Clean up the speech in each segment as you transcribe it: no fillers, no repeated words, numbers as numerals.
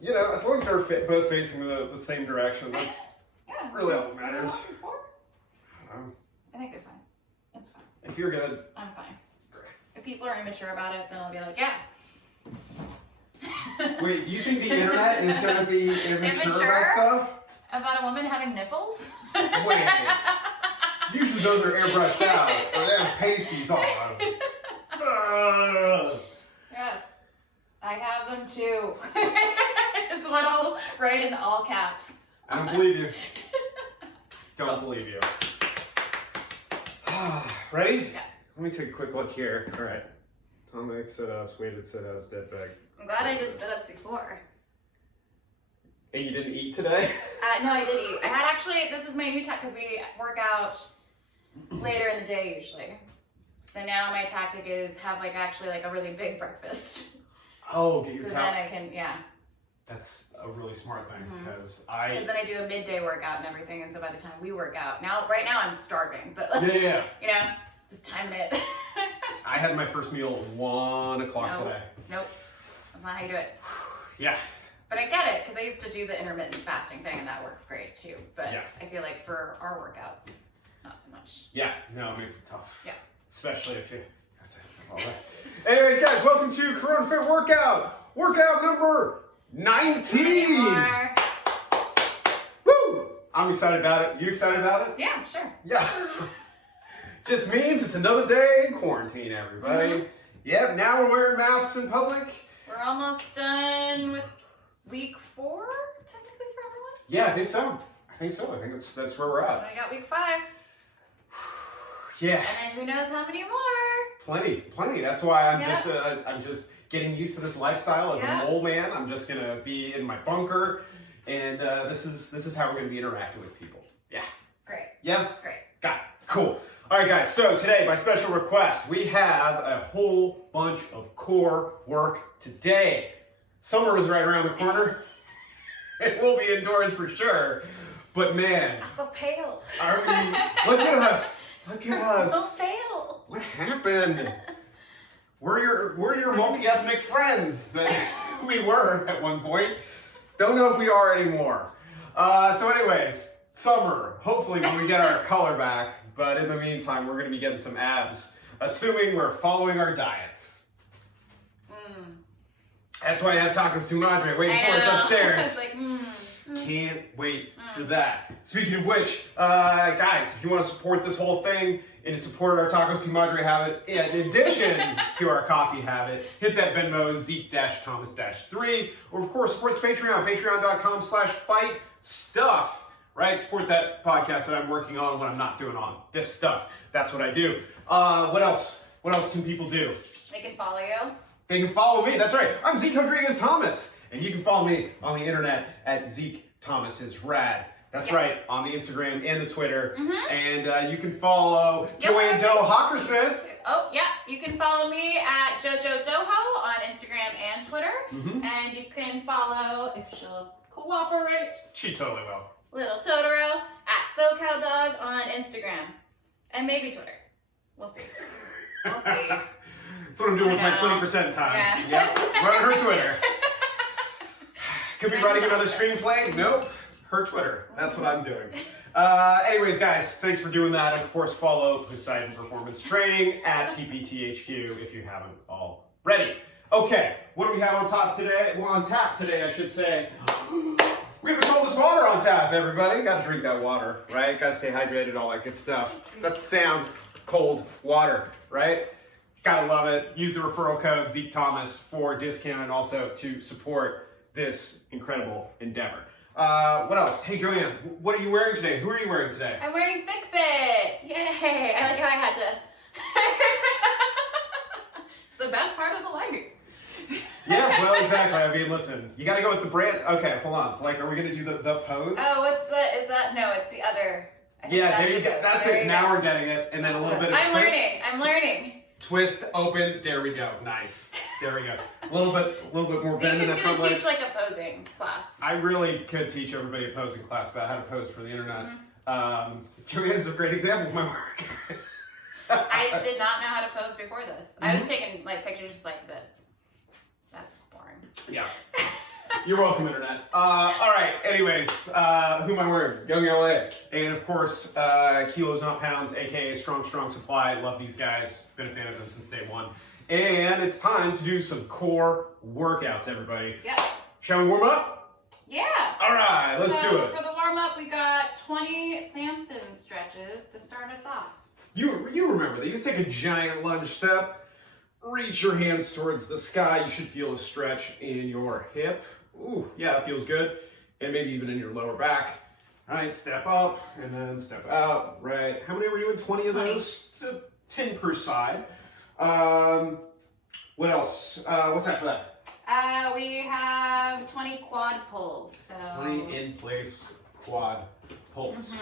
you know, as long as they're both facing the same direction, that's really all that matters. I think they're fine. It's fine. If you're good, I'm fine. Great. If people are immature about it, then I'll be like, yeah. Wait, do you think the internet is going to be immature about stuff? About a woman having nipples? Wait. Usually those are airbrushed out, or they have pasties all on them. Yes, I have them too. It's what I'll write in all caps. I don't believe you. Don't believe you. Ready? Yeah. Let me take a quick look here. All right. Atomic sit-ups, weighted sit-ups, Deadbug. I'm glad I did sit-ups before. And you didn't eat today? No, I did eat. I had actually, this is my new tactic because we work out later in the day usually. So now my tactic is have like actually like a really big breakfast. Oh, get your so then I can, That's a really smart thing because Because then I do a midday workout and everything, and so by the time we work out, right now I'm starving, but like, yeah. you know, just time it. I had my first meal at 1 o'clock today. Nope, that's not how you do it. Yeah. But I get it, because I used to do the intermittent fasting thing, and that works great too. But I feel like for our workouts, not so much. Yeah, no, it makes it tough. Yeah. Especially if you have to all that. Anyways, guys, welcome to Corona Fit Workout. Workout number 19. Woo! I'm excited about it. You excited about it? Yeah, sure. Yeah. Just means it's another day in quarantine, everybody. Yep, now we're wearing masks in public. We're almost done with week 4, technically, for everyone? Yeah, I think so. I think that's where we're at. I got week 5. Yeah. And who knows how many more? Plenty. That's why I'm just getting used to this lifestyle as a mole man. I'm just gonna be in my bunker, and this is how we're gonna be interacting with people. Yeah. Great. Yeah. Great. Got it. Cool. All right, guys. So today, by special request, we have a whole bunch of core work today. Summer is right around the corner. It will be indoors for sure. But man, I'm so pale. are we? Look at us. Look at us. So pale. What happened? We're your multi-ethnic friends that we were at one point. Don't know if we are anymore. So anyways, summer. Hopefully when we get our color back. But in the meantime, we're going to be getting some abs, assuming we're following our diets. That's why I have tacos tu madre waiting for us upstairs. It's like, Can't wait for that. Speaking of which, guys, if you want to support this whole thing and to support our tacos tu madre habit, in addition to our coffee habit, hit that Venmo Zeke-Thomas-3, or of course support the Patreon, patreon.com/fightstuff. Right? Support that podcast that I'm working on when I'm not doing on this stuff. That's what I do. What else? What else can people do? they can follow you. They can follow me. That's right. I'm Zeke Rodrigues Thomas. And you can follow me on the internet at Zeke Thomas is Rad. That's right. On the Instagram and the Twitter. And you can follow JoAnn Hockersmith. Oh, yeah. You can follow me at JoJoDoho on Instagram and Twitter. And you can follow, if she'll cooperate, She totally will. little Totoro at SoCalDog on Instagram. And maybe Twitter. We'll see. We'll see. That's what I'm doing with my 20% time. Yeah. Yep. Running her Twitter. Could be writing another screenplay. Nope. Her Twitter. That's what I'm doing. Anyways, guys, thanks for doing that. Of course, follow Poseidon Performance Training at PPTHQ if you haven't already. Okay, what do we have on top today? Well, on tap today, I should say. We have the coldest water on tap, everybody. Got to drink that water, right? Got to stay hydrated, all that good stuff. That's the sound of cold water, right? Gotta love it. Use the referral code Zeke Thomas for discount and also to support this incredible endeavor. What else? Hey, JoAnn, what are you wearing today? Who are you wearing today? I'm wearing ThickFit. Yay! I like how I had to. The best part of the leggings. Yeah, well, exactly. I mean, listen, you got to go with the brand. Okay, hold on. Like, are we going to do the pose? Oh, what's the, is that, no, it's the other. Yeah, there you go. That's it. Now we're getting it. And then a little bit of twist. I'm learning. Twist, open, there we go. Nice. There we go. A little bit more bend in the front leg. Teach like a posing class. I really could teach everybody a posing class about how to pose for the internet. JoAnn is a great example of my work. I did not know how to pose before this. I was taking like pictures just like this. That's boring. Yeah. You're welcome, Internet. All right, anyways, who am I wearing? Young LA. And of course, Kilos Not Pounds, aka Strong Supply. Love these guys. Been a fan of them since day one. And it's time to do some core workouts, everybody. Yep. Shall we warm up? Yeah. All right, let's do it. For the warm up, we got 20 Samson stretches to start us off. You remember that. You just take a giant lunge step, reach your hands towards the sky. You should feel a stretch in your hip. Ooh, yeah, it feels good. And maybe even in your lower back. All right, step up and then step out. Right. How many were you doing? 20 of those? So 10 per side. What else? What's after that? We have 20 quad pulls. So 20 in place quad pulls.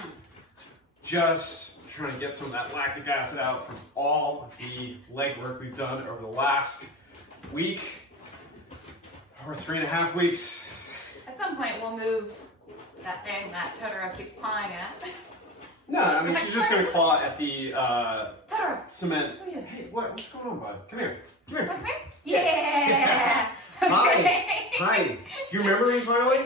Just trying to get some of that lactic acid out from all the leg work we've done over the last week or 3.5 weeks. At some point, we'll move that thing that Totoro keeps clawing at. No, I mean, she's just going to claw at the Totoro. cement. Oh, yeah. Hey, what's going on, bud? Come here. Come here. Come here. Yeah. Hi. Hi. Do you remember me finally?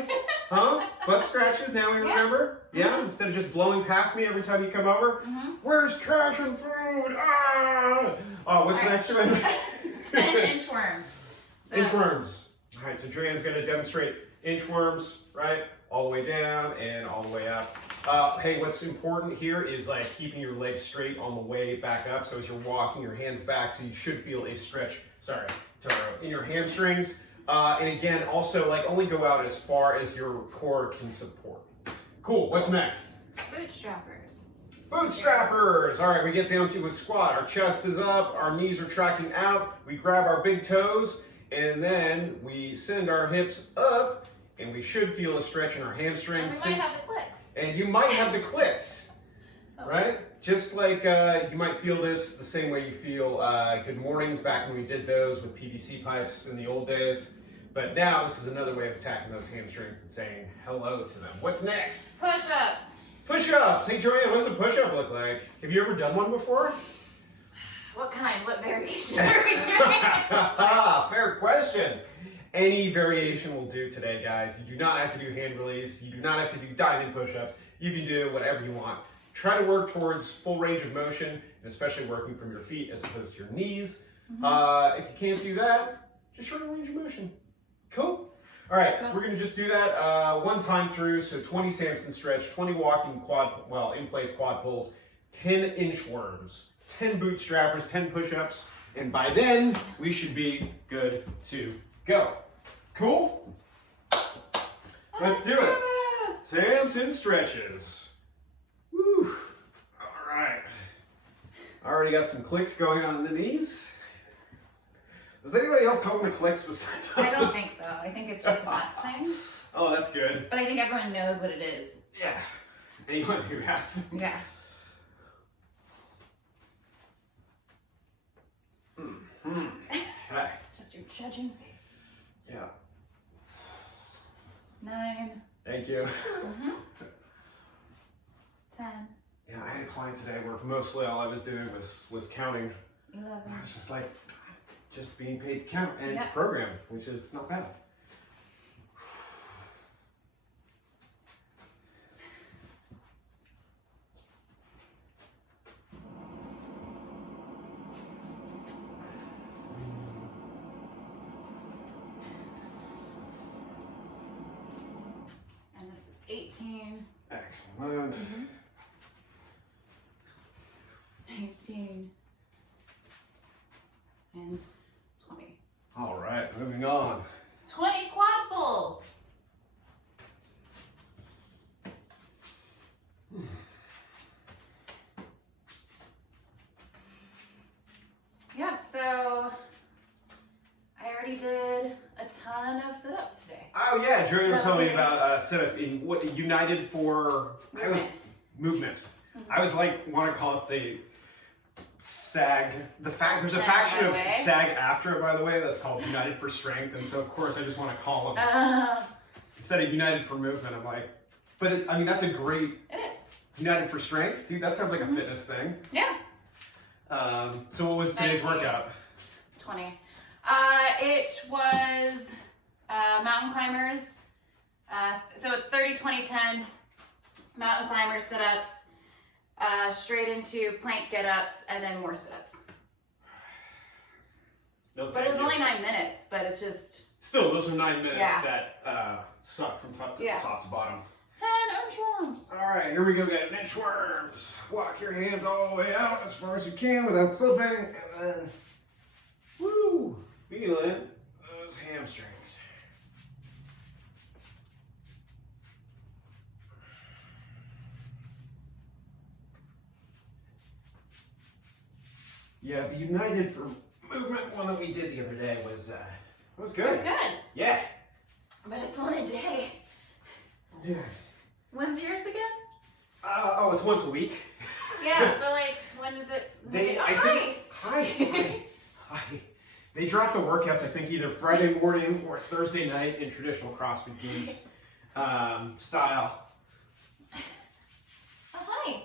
Huh? Butt scratches, now we remember? Yeah? Instead of just blowing past me every time you come over? Where's trash and food? Ah! Oh, what's the next one? 10 inchworms. Inchworms. All right, so JoAnn's going to demonstrate inchworms, right? All the way down and all the way up. Hey, what's important here is like keeping your legs straight on the way back up. So as you're walking, your hands back, so you should feel a stretch, sorry, Totoro, in your hamstrings. And again, also like only go out as far as your core can support. Cool, what's next? Bootstrappers. Bootstrappers. All right, we get down to a squat. Our chest is up, our knees are tracking out. We grab our big toes, and then we send our hips up, and we should feel a stretch in our hamstrings. And we might have the clicks. And you might have the clicks, right? Just like you might feel this the same way you feel good mornings back when we did those with PVC pipes in the old days. But now this is another way of attacking those hamstrings and saying hello to them. What's next? Push-ups. Push-ups. Hey, JoAnn, what does a push-up look like? Have you ever done one before? What kind? What variation are we doing? Fair question. Any variation will do today, guys. You do not have to do hand release. You do not have to do diamond push-ups. You can do whatever you want. Try to work towards full range of motion, and especially working from your feet as opposed to your knees. If you can't do that, just shorten range of motion. Cool? All right, we're going to just do that one time through. So 20 Samson stretch, 20 walking in place quad pulls, 10 inchworms, 10 bootstrappers, 10 push-ups, and by then we should be good to go. Cool? Let's do it. Samson stretches. Woo. All right. Already got some clicks going on in the knees. Does anybody else call them the clicks besides us? I don't think so. I think it's just an us thing. Oh, that's good. But I think everyone knows what it is. Yeah. Anyone who has them. Yeah. Okay. Just your judging face. Yeah. 9. Thank you. 10. Yeah, I had a client today where mostly all I was doing was counting. 11. I was just like, just being paid to count and to program, which is not bad. And this is 18. Excellent. 19. And 20. All right, moving on. 20 quad pulls. Yeah, so I already did a ton of sit-ups today. Oh yeah, JoAnn was telling me about sit-up in what United for movement. I was like, want to call it the SAG. There's a faction of SAG after it, by the way, that's called United for Strength, and so of course I just want to call them instead of United for Movement. I'm like, but I mean that's a great. It is. United for Strength, dude. That sounds like a fitness thing. Yeah. So what was today's workout? 20. It was Mountain climbers. So it's 30, 20, 10. Mountain climbers sit-ups, straight into plank get-ups, and then more sit-ups. No, But it was only 9 minutes, but it's just... Still, those are 9 minutes that suck from top to bottom. 10 inchworms. All right, here we go, guys. Inchworms. Walk your hands all the way out as far as you can without slipping, and then, woo, feeling those hamstrings. Yeah, the United for Movement one that we did the other day was good. Good. Yeah. But it's only a day. Yeah. When's yours again? Oh, it's once a week. Yeah, but like, when is it? Hi. They drop the workouts, I think, either Friday morning or Thursday night in traditional CrossFit Games style. Oh, hi.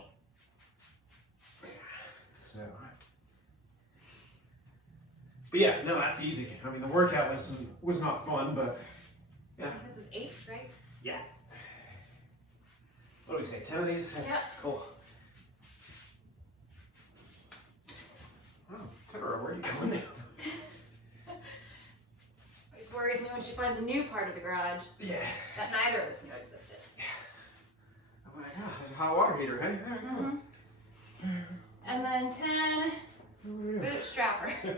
So, but yeah, no, that's easy. I mean, the workout was not fun, but yeah. This is 8, right? Yeah. What do we say? 10 of these? Yeah. Cool. Oh, Totoro, where are you going now? It worries me when she finds a new part of the garage. Yeah. That neither of us knew existed. Oh my god, there's a hot water heater, hey? Mm-hmm. And then 10 boot strappers.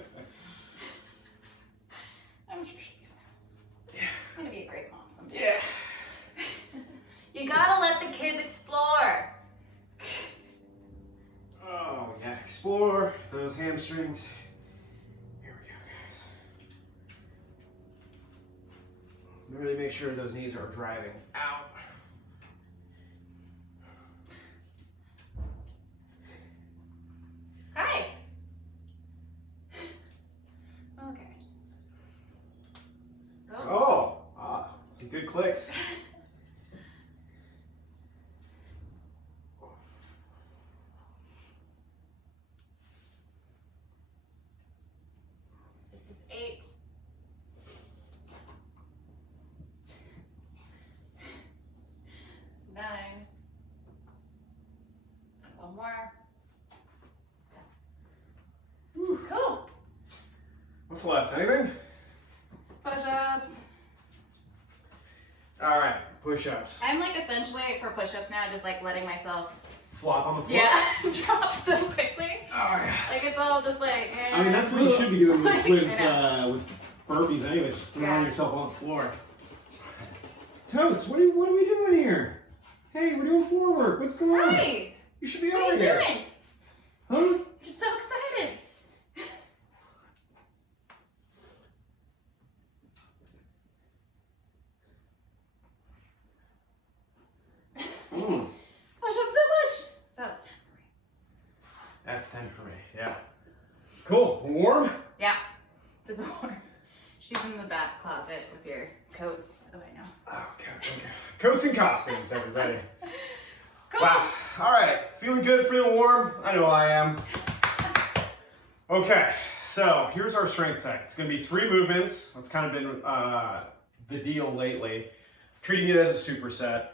I'm sure she'll be fine. Yeah. I'm gonna be a great mom someday. Yeah. You gotta let the kids explore. Oh yeah, explore those hamstrings. Here we go, guys. Really make sure those knees are driving out. Hi. Okay. Some good clicks. This is 8. 9. One more. Whew. Cool. What's left? Anything? Push-ups. All right, push-ups. I'm like essentially for push-ups now, just like letting myself Flop on the floor. Yeah, drop so quickly. Oh yeah. Like it's all just like. I mean, that's what you should be doing with I with burpees, anyway. Just throwing Yeah. yourself on the floor. Totes, what are we doing here? Hey, we're doing floor work. What's going on? Hi. You should be What are over you here. doing? Huh? You're so excited. Mm. Push up so much. That was 10 for me. That's 10 for me. Yeah. Cool. Warm? Yeah. It's warm. She's in the back closet with your coats, by the way, now. Oh, okay. Coats and costumes, everybody. Cool. Wow. All right. Feeling good, feeling warm? I know I am. Okay. So here's our strength tech. It's going to be 3 movements. That's kind of been the deal lately. Treating it as a superset.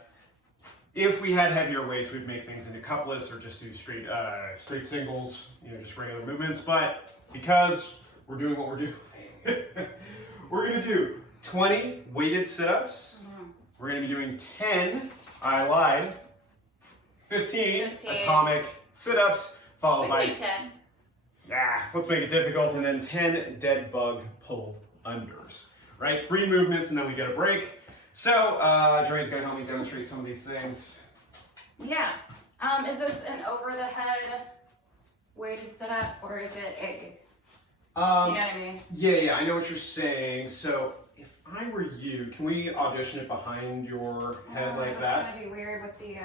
If we had heavier weights, we'd make things into couplets or just do straight singles, just regular movements. But because we're doing what we're doing, we're going to do 20 weighted sit-ups. We're going to be doing 10, I lied, 15 atomic sit-ups, followed by 10. Let's make it difficult, and then 10 dead bug pull unders. Right? 3 movements, and then we get a break. So, JoAnn's going to help me demonstrate some of these things. Yeah. Is this an over-the-head weighted setup, or is it a... you know what I mean? Yeah, I know what you're saying. So, if I were you, can we audition it behind your head like that? It's going to be weird with the...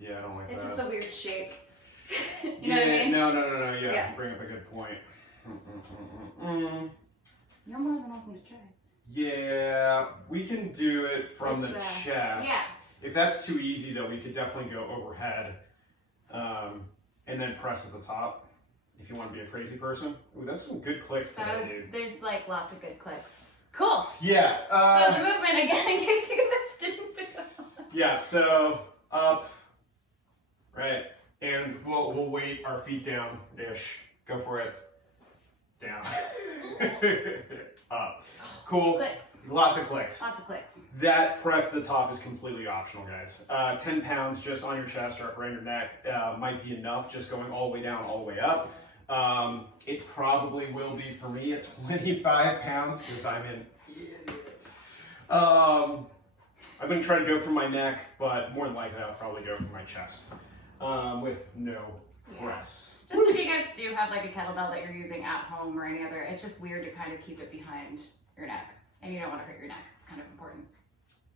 Yeah, I don't like that. It's just a weird shape. You know what I mean? No. Yeah, bring up a good point. You're more than welcome to try. Yeah, we can do it from the chest. Yeah. If that's too easy, though, we could definitely go overhead and then press at the top if you want to be a crazy person. Ooh, that's some good clicks today, dude. There's like lots of good clicks. Cool. Yeah. So the movement again, in case you guys didn't pick up. Yeah. So up, right, and we'll weight our feet down ish. Go for it. Down. Up. Cool. Clicks. Lots of clicks. Lots of clicks. That press to the top is completely optional, guys. 10 pounds just on your chest or around your neck might be enough, just going all the way down, all the way up. It probably will be for me at 25 pounds because I'm in. I'm going to try to go for my neck, but more than likely I'll probably go for my chest with no press. Just if you guys do have like a kettlebell that you're using at home or any other, it's just weird to kind of keep it behind your neck. And you don't want to hurt your neck. It's kind of important.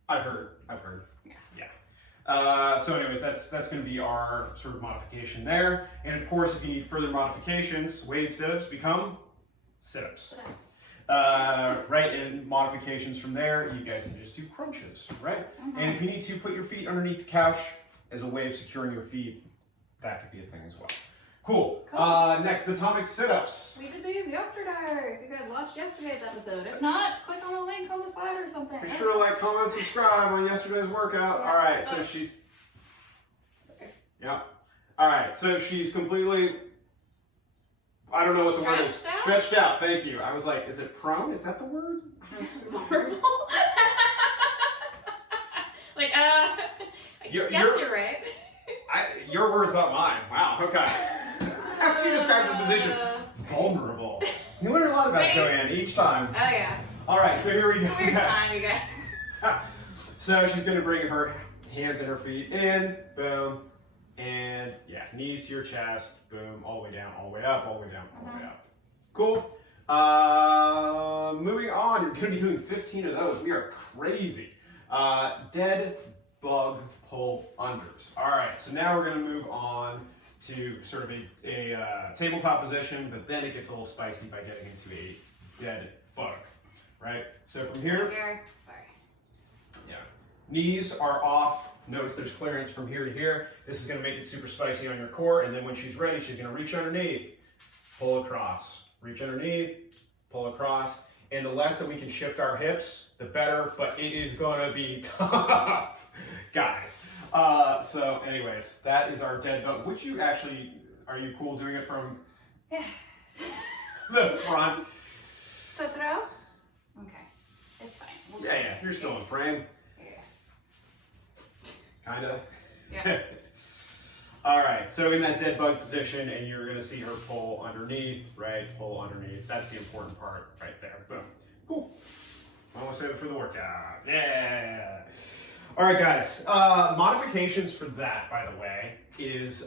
I've heard. Yeah. So anyways, that's going to be our sort of modification there. And of course, if you need further modifications, weighted sit-ups become sit-ups. Right, and modifications from there, you guys can just do crunches, right? And if you need to put your feet underneath the couch as a way of securing your feet, that could be a thing as well. Cool. Next, atomic sit-ups. We did these yesterday. If you guys watched yesterday's episode. If not, click on the link on the side or something. Be sure to like, comment, subscribe on yesterday's workout. Yeah. All right, so she's... Yeah. All right, so she's completely... I don't know what the word is. Stretched out, thank you. I was like, is it prone? Is that the word? Vulnerable? Like, I guess you're right. Your word's not mine. Wow, okay. After you describe the position, vulnerable. You learn a lot about JoAnn each time. Oh, yeah. All right, so here we go. It's a weird time, you guys. So she's going to bring her hands and her feet in, boom, and yeah, knees to your chest, boom, all the way down, all the way up, all the way down, all the way up. Cool. Moving on, you're going to be doing 15 of those. We are crazy. Dead bug pull unders. All right, so now we're going to move on to sort of a tabletop position, but then it gets a little spicy by getting into a dead bug, right? So from here, Sorry. yeah, knees are off. Notice there's clearance from here to here. This is going to make it super spicy on your core, and then when she's ready, she's going to reach underneath, pull across, reach underneath, pull across, and the less that we can shift our hips, the better, but it is going to be tough, guys. So anyways, that is our dead bug. Would you actually, are you cool doing it from the front? Totoro? Okay, it's fine. Yeah, you're still in frame. Kinda. Yeah. All right, so in that dead bug position, and you're gonna see her pull underneath, right? Pull underneath. That's the important part right there. Boom. Cool. Almost save it for the workout. Yeah. All right, guys. Modifications for that, by the way, is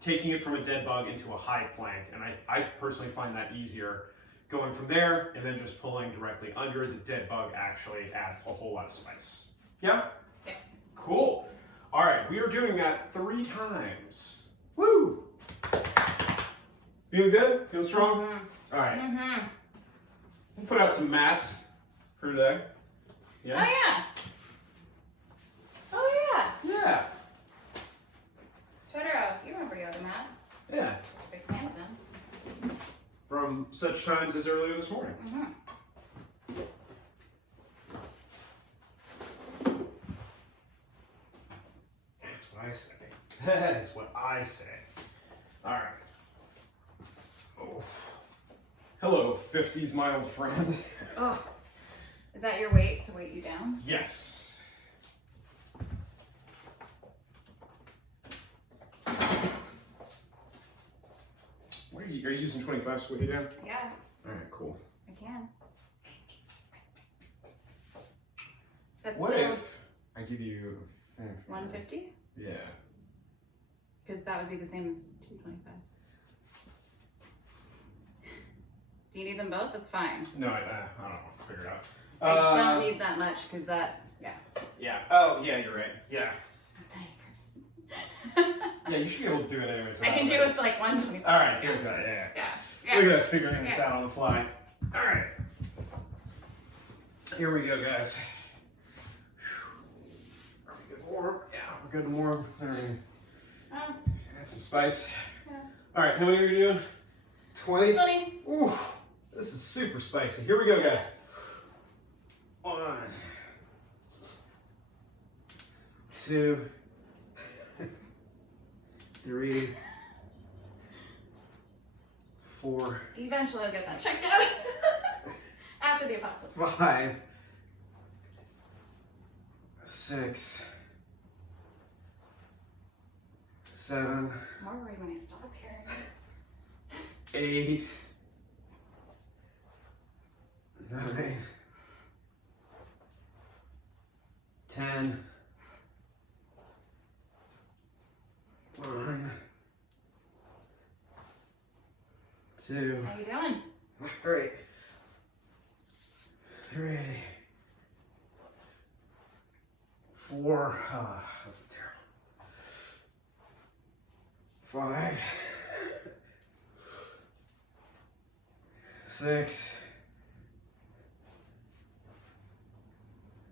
taking it from a dead bug into a high plank, and I personally find that easier. Going from there and then just pulling directly under the dead bug actually adds a whole lot of spice. Yeah. Yes. Cool. All right, we are doing that 3 times. Woo! Feeling good? Feel strong? Mm-hmm. All right. Mm-hmm. We'll put out some mats for today. Yeah? Oh, yeah. Oh, yeah. Yeah. Totoro, you remember yoga mats? Yeah. Just a big fan of them. From such times as earlier this morning. Mm-hmm. That's what I say. That is what I say. All right. Oh. Hello, 50s, my old friend. Oh. Is that your weight to weight you down? Yes. What are you using 25 to weight you down? Yes. All right, cool. I can. But What still, if I give you 150? Yeah. Because that would be the same as 225s. Do you need them both? That's fine. No, I don't know. Figure it out. I don't need that much because that, yeah. Yeah. Oh, yeah, you're right. Yeah. I'm a tiny person. Yeah, you should be able to do it anyways. I can do it with like 125. All right, do it. Yeah. Yeah. Look at us figuring this out on the fly. All right. Here we go, guys. Are we good and warm? Yeah, we're good and warm. All right. Add some spice. Yeah. All right, how many are you doing? 20? 20. Ooh, this is super spicy. Here we go, guys. 2, 3, 4. Eventually I'll get that checked out. After the apocalypse. 5, 6, 7. I'm more worried when I stop here. 8, 9, 10, 1, 2. How you doing? Great. 3, 4. This is terrible. 5, 6,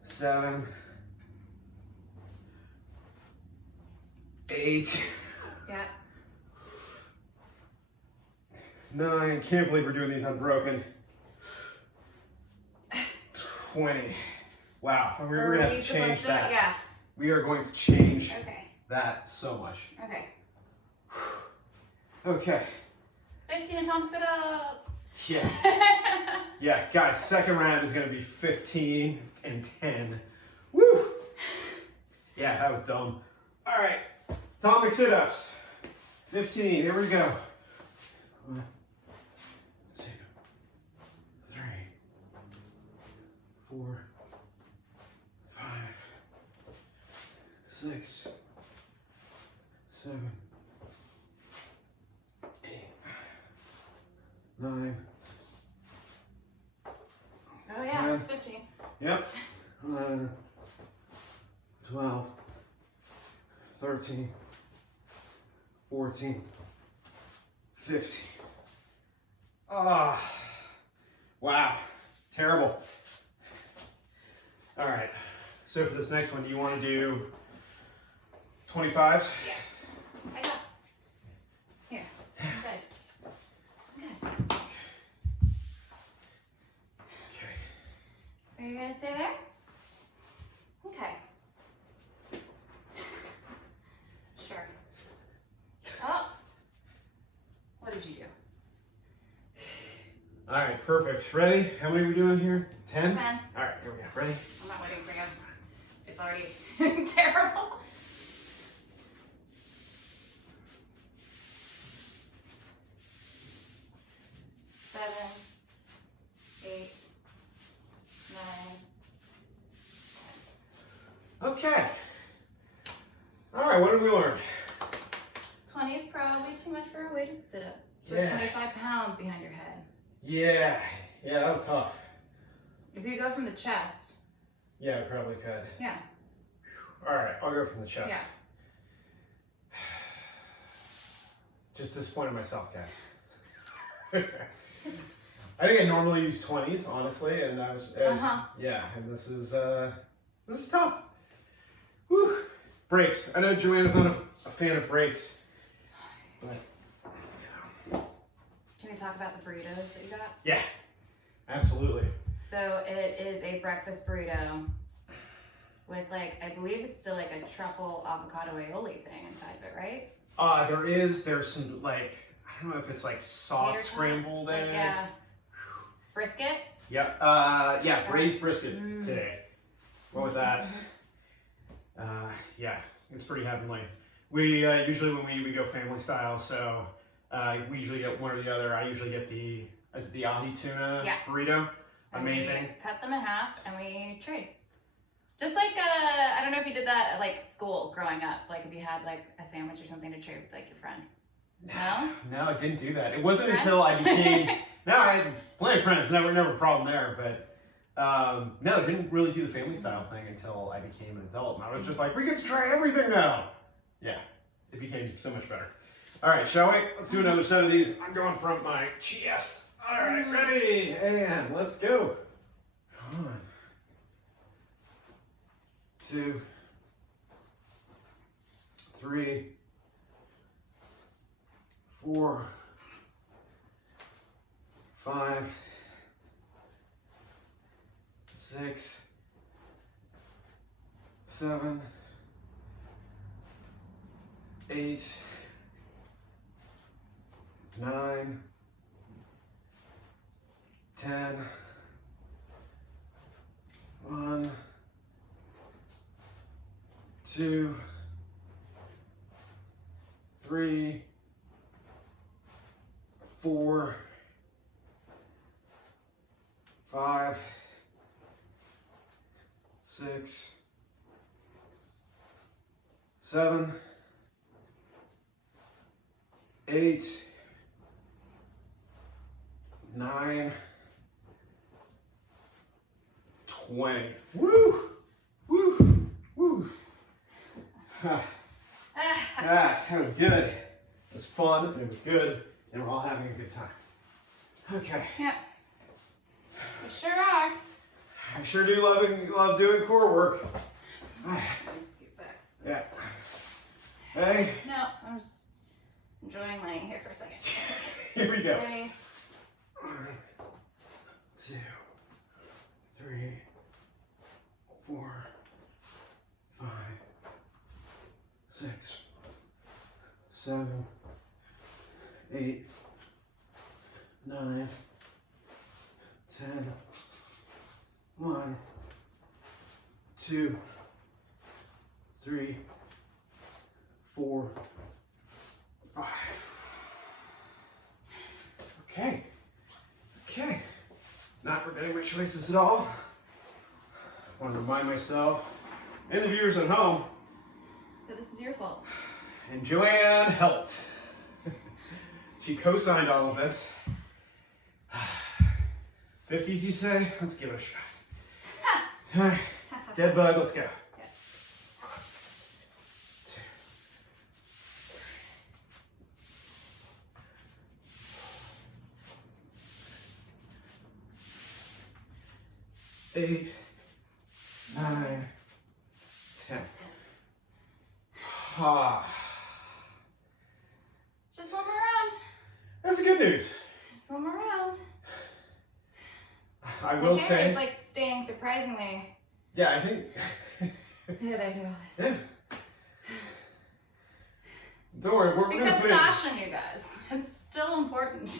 7, 8, Yeah. 9. Can't believe we're doing these unbroken. 20. Wow. We're gonna have to change that. Yeah. We are going to change Okay. that so much. Okay. Okay. 15 atomic sit-ups. Yeah. Yeah, guys, second round is gonna be 15 and 10. Woo! Yeah, that was dumb. All right, atomic sit-ups. 15, here we go. 1, 2, 3, 4, 5, 6, 7, 8, 9. Oh yeah, it's 15. Yep. 11, 12, 13, 14, 15. Ah, wow, terrible. All right, so for this next one, do you want to do 25s? Yeah. I got. Here. I'm good. I'm good. Okay. Are you gonna stay there? Okay. Sure. Oh. What did you do? All right, perfect. Ready? How many are we doing here? 10? 10. All right, here we go. Ready? I'm not waiting for you. It's already terrible. Seven, 8, 9, 10. Okay. All right, what did we learn? 20 is probably too much for a weighted sit-up. For Yeah. 25 pounds behind your head. Yeah, that was tough. If you go from the chest. Yeah, I probably could. Yeah. All right, I'll go from the chest. Yeah. Just disappointed myself, guys. I think I normally use 20s, honestly, and I was yeah, and this is tough. Whew. Breaks. I know JoAnn is not a fan of breaks, but Can we talk about the burritos that you got? yeah, absolutely. So it is a breakfast burrito with I believe it's still like a truffle avocado aioli thing inside of it, right? There's some I don't know if it's soft Tater scrambled tots, eggs. yeah. Brisket? Yep. Yeah, braised brisket today. What with that? Yeah, it's pretty heavenly. We usually when we go family style, so we usually get one or the other. I usually get the ahi tuna burrito. Amazing. We cut them in half and we trade. Just I don't know if you did that at school growing up, if you had a sandwich or something to trade with your friend. No? No, I didn't do that. It wasn't until I became. No, I had plenty of friends. Never a problem there. But no, I didn't really do the family style thing until I became an adult. And I was just we get to try everything now. Yeah, it became so much better. All right, shall we? Let's do another set of these. I'm going from my chest. All right, ready? And let's go. 1, 2, 3, 4, 5, 6, 7, 8, 9, 10, 1, 2, 3, 4, 5, 6, 7, 8, 9, 20. Woo! Woo! Woo! That was good. It was fun, and it was good, and we're all having a good time. Okay. Yep. We sure are. I sure do love doing core work. Let's get back. Yeah. Hey. No, I'm just enjoying laying here for a second. Here we go. Ready? 1, 2, 3, 4, 5, 6, 7, 8, 9, 10, 1, 2, 3, 4, 5. Okay. Okay. Not regretting my choices at all. I want to remind myself and the viewers at home But this is your fault. and JoAnn helped. She co-signed all of this. 50s, you say? Let's give it a shot. All right, Deadbug, let's go. 1, 2, 8, 9, 10. Ah, Just one more round. that's the good news. Just one more round. I will My hair say, is like staying surprisingly. yeah, I think, Together through all this. yeah. Don't worry, we're gonna Because put it, fashion, you guys, is still important.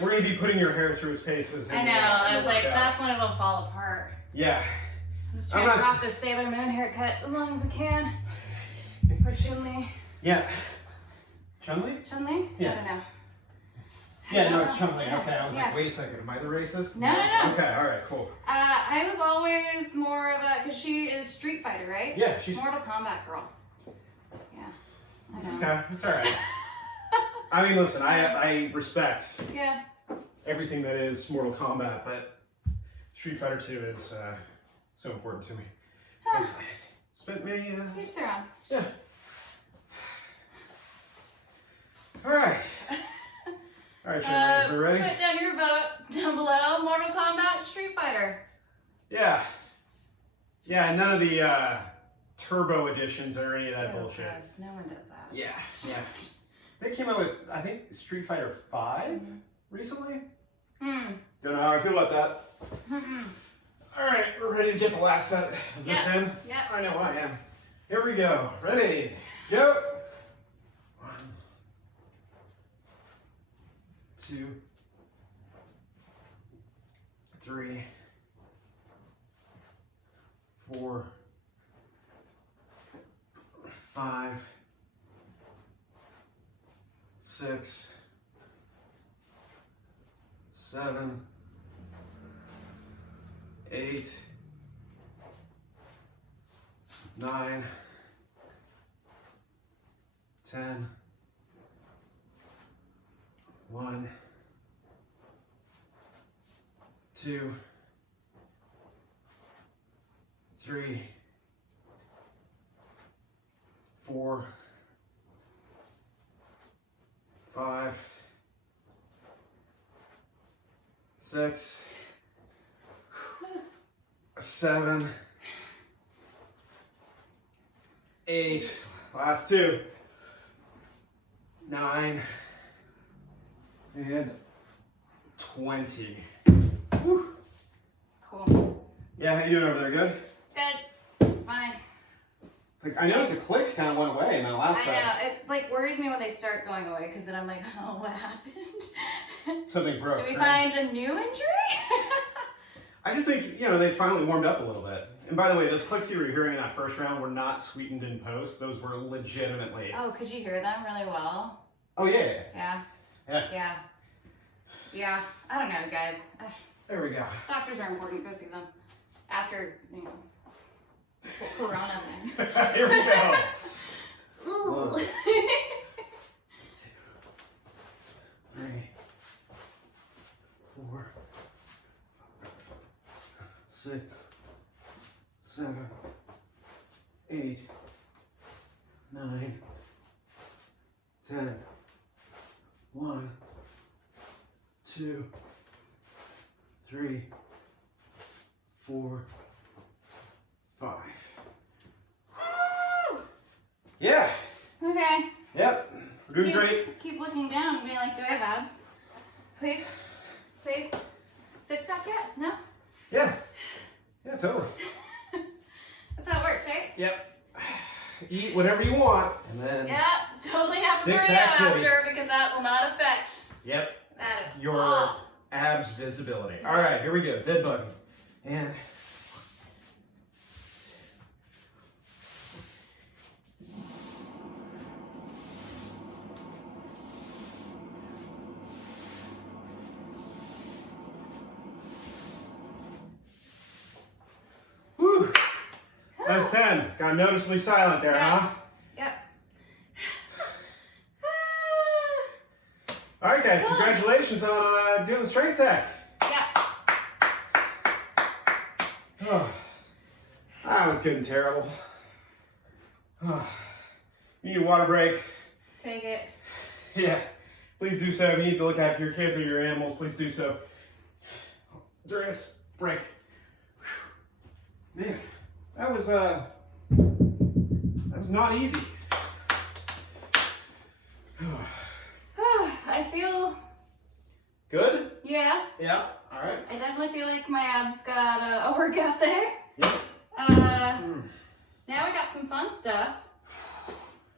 we're gonna be putting your hair through its paces. I know. I was like, that's when it'll fall apart. Yeah. I'm just I'm trying to not rock this Sailor Moon haircut as long as I can. For Chun-Li. Yeah. Chun-Li? Chun-Li? Yeah. I don't know. Yeah, no, it's Chun-Li. Yeah, Okay, I was yeah. like, wait a second, am I the racist? No, no, no. Okay, all right, cool. I was always more of a, because she is Street Fighter, right? Yeah, she's Mortal Kombat girl. Yeah. I know. okay. It's all right. I mean, listen, I respect Yeah. everything that is Mortal Kombat, but Street Fighter 2 is so important to me. Huh. Spent me. Here's their own. Yeah. All right. All right, Chun-Li, we ready? Put down your vote down below. Mortal Kombat, Street Fighter. Yeah. Yeah, none of the turbo editions or any of that bullshit. Gross. No one does that. Yeah. Yes. They came out with, I think, Street Fighter 5 recently. Hmm. Don't know how I feel about that. All right, we're ready to get the last set of this in. Yeah. I know I am. Here we go. Ready? Go. 1, 2, 3, 4, 5, 6, 7, 8, 9, 10, 1, 2, 3, 4, 5, 6, 7, 8, last 2, 9, and 20. Whew. Cool. Yeah, how you doing over there? Good? Good. Fine. Like, I noticed the clicks kind of went away in that last I time. know. It like worries me when they start going away because then I'm like, oh, what happened? Something broke. Do we right? find a new injury? I just think, they finally warmed up a little bit. And by the way, those clicks you were hearing in that first round were not sweetened in post. Those were legitimately. Oh, could you hear them really well? Oh, yeah. Yeah. Yeah. Yeah. Yeah. I don't know, guys. There we go. Doctors are important. Go see them. After, this whole corona thing. Here we go. Ooh. 3, 4, 6, 7, 8, 9, 10, 1, 2, 3, 4, 5. Woo! Yeah. Okay. Yep. We're doing great. Keep looking down and being like, do I have abs? Please? Please? Six pack yet? No? Yeah. Yeah, totally. That's how it works, right? Yep. Eat whatever you want, and then. Yeah, totally have to Six worry out pack city. after because that will not affect Yep. that at Your all. abs visibility. All right, here we go. Deadbug. And. Whew. That was 10. Got noticeably silent there, Yeah. huh? Yep. All right, guys. Cool. Congratulations on doing the strength tech. Yeah. Oh, that was good and terrible. Oh, you need a water break. Take it. Yeah, please do so. If you need to look after your kids or your animals, please do so. During this break. Whew. Man, that was not easy. I feel, Good? yeah, Yeah, all right. I definitely feel like my abs got a workout there. Yeah. Now we got some fun stuff.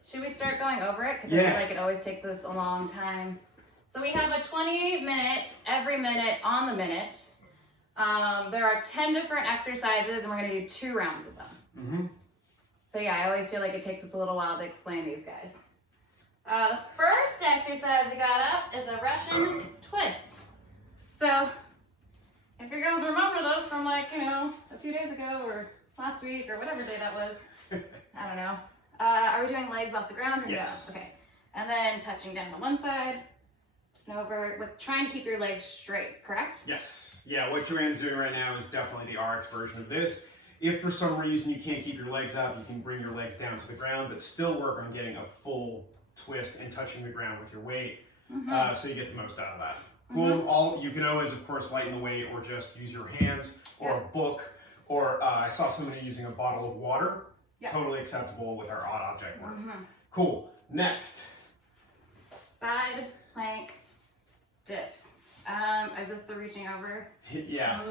Should we start going over it? Because I Yeah. feel like it always takes us a long time. So we have a 20-minute, every minute on the minute. There are 10 different exercises and we're gonna do 2 rounds of them. Mm-hmm. So yeah, I always feel like it takes us a little while to explain these guys. The first exercise we got up is a Russian twist. So if you guys remember those from like, a few days ago or last week or whatever day that was, I don't know. Are we doing legs off the ground or Yes. no? Okay. And then touching down to one side and over with trying to keep your legs straight, correct? Yes. Yeah, what JoAnn's doing right now is definitely the RX version of this. If for some reason you can't keep your legs up, you can bring your legs down to the ground, but still work on getting a full twist and touching the ground with your weight, so you get the most out of that. Cool. You can always, of course, lighten the weight or just use your hands or a book, or I saw somebody using a bottle of water. Yeah. Totally acceptable with our odd object work. Cool. Next. Side plank dips. Is this the reaching over? Yeah.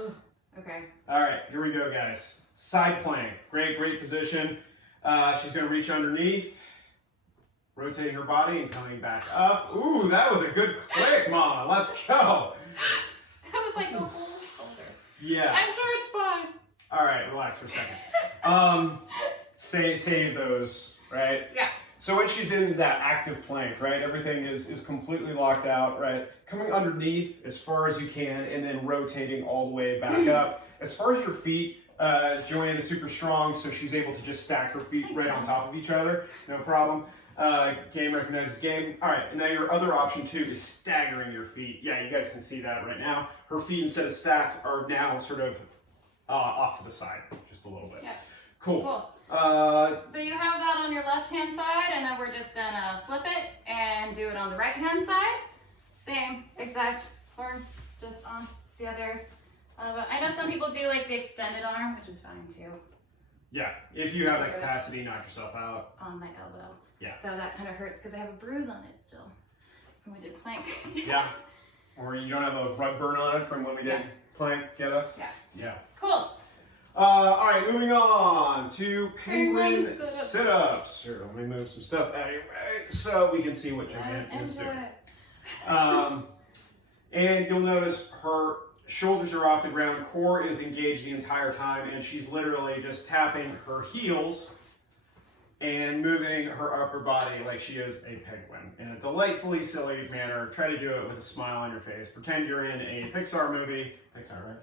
Okay. All right, here we go, guys. Side plank. Great position. She's going to reach underneath, rotating her body and coming back up. Ooh, that was a good click, Mama. Let's go. That was like a whole shoulder. Yeah. I'm sure it's fine. All right, relax for a second. Save those, right? Yeah. So when she's in that active plank, right, everything is completely locked out, right? Coming underneath as far as you can and then rotating all the way back up. As far as your feet, JoAnn is super strong, so she's able to just stack her feet right on top of each other, no problem. Game recognizes game. All right, and now your other option too is staggering your feet. Yeah, you guys can see that right now. Her feet, instead of stacked, are now sort of off to the side, just a little bit. Yeah. Cool. So you have that on your left-hand side, and then we're just gonna flip it and do it on the right-hand side. Same exact form, just on the other. I know some people do like the extended arm, which is fine too. Yeah, if you have that capacity, knock yourself out. On my elbow. Yeah. Though that kind of hurts because I have a bruise on it still. When we did plank. Yeah. Or you don't have a rug burn on it from when we did plank get-ups? Yeah. Yeah. Cool. All right, moving on to penguin Penguin sit-ups. sit-ups. Here, let me move some stuff out of your way so we can see what JoAnn is doing. And you'll notice her shoulders are off the ground, core is engaged the entire time, and she's literally just tapping her heels and moving her upper body like she is a penguin in a delightfully silly manner. Try to do it with a smile on your face. Pretend you're in a Pixar movie. Pixar, right?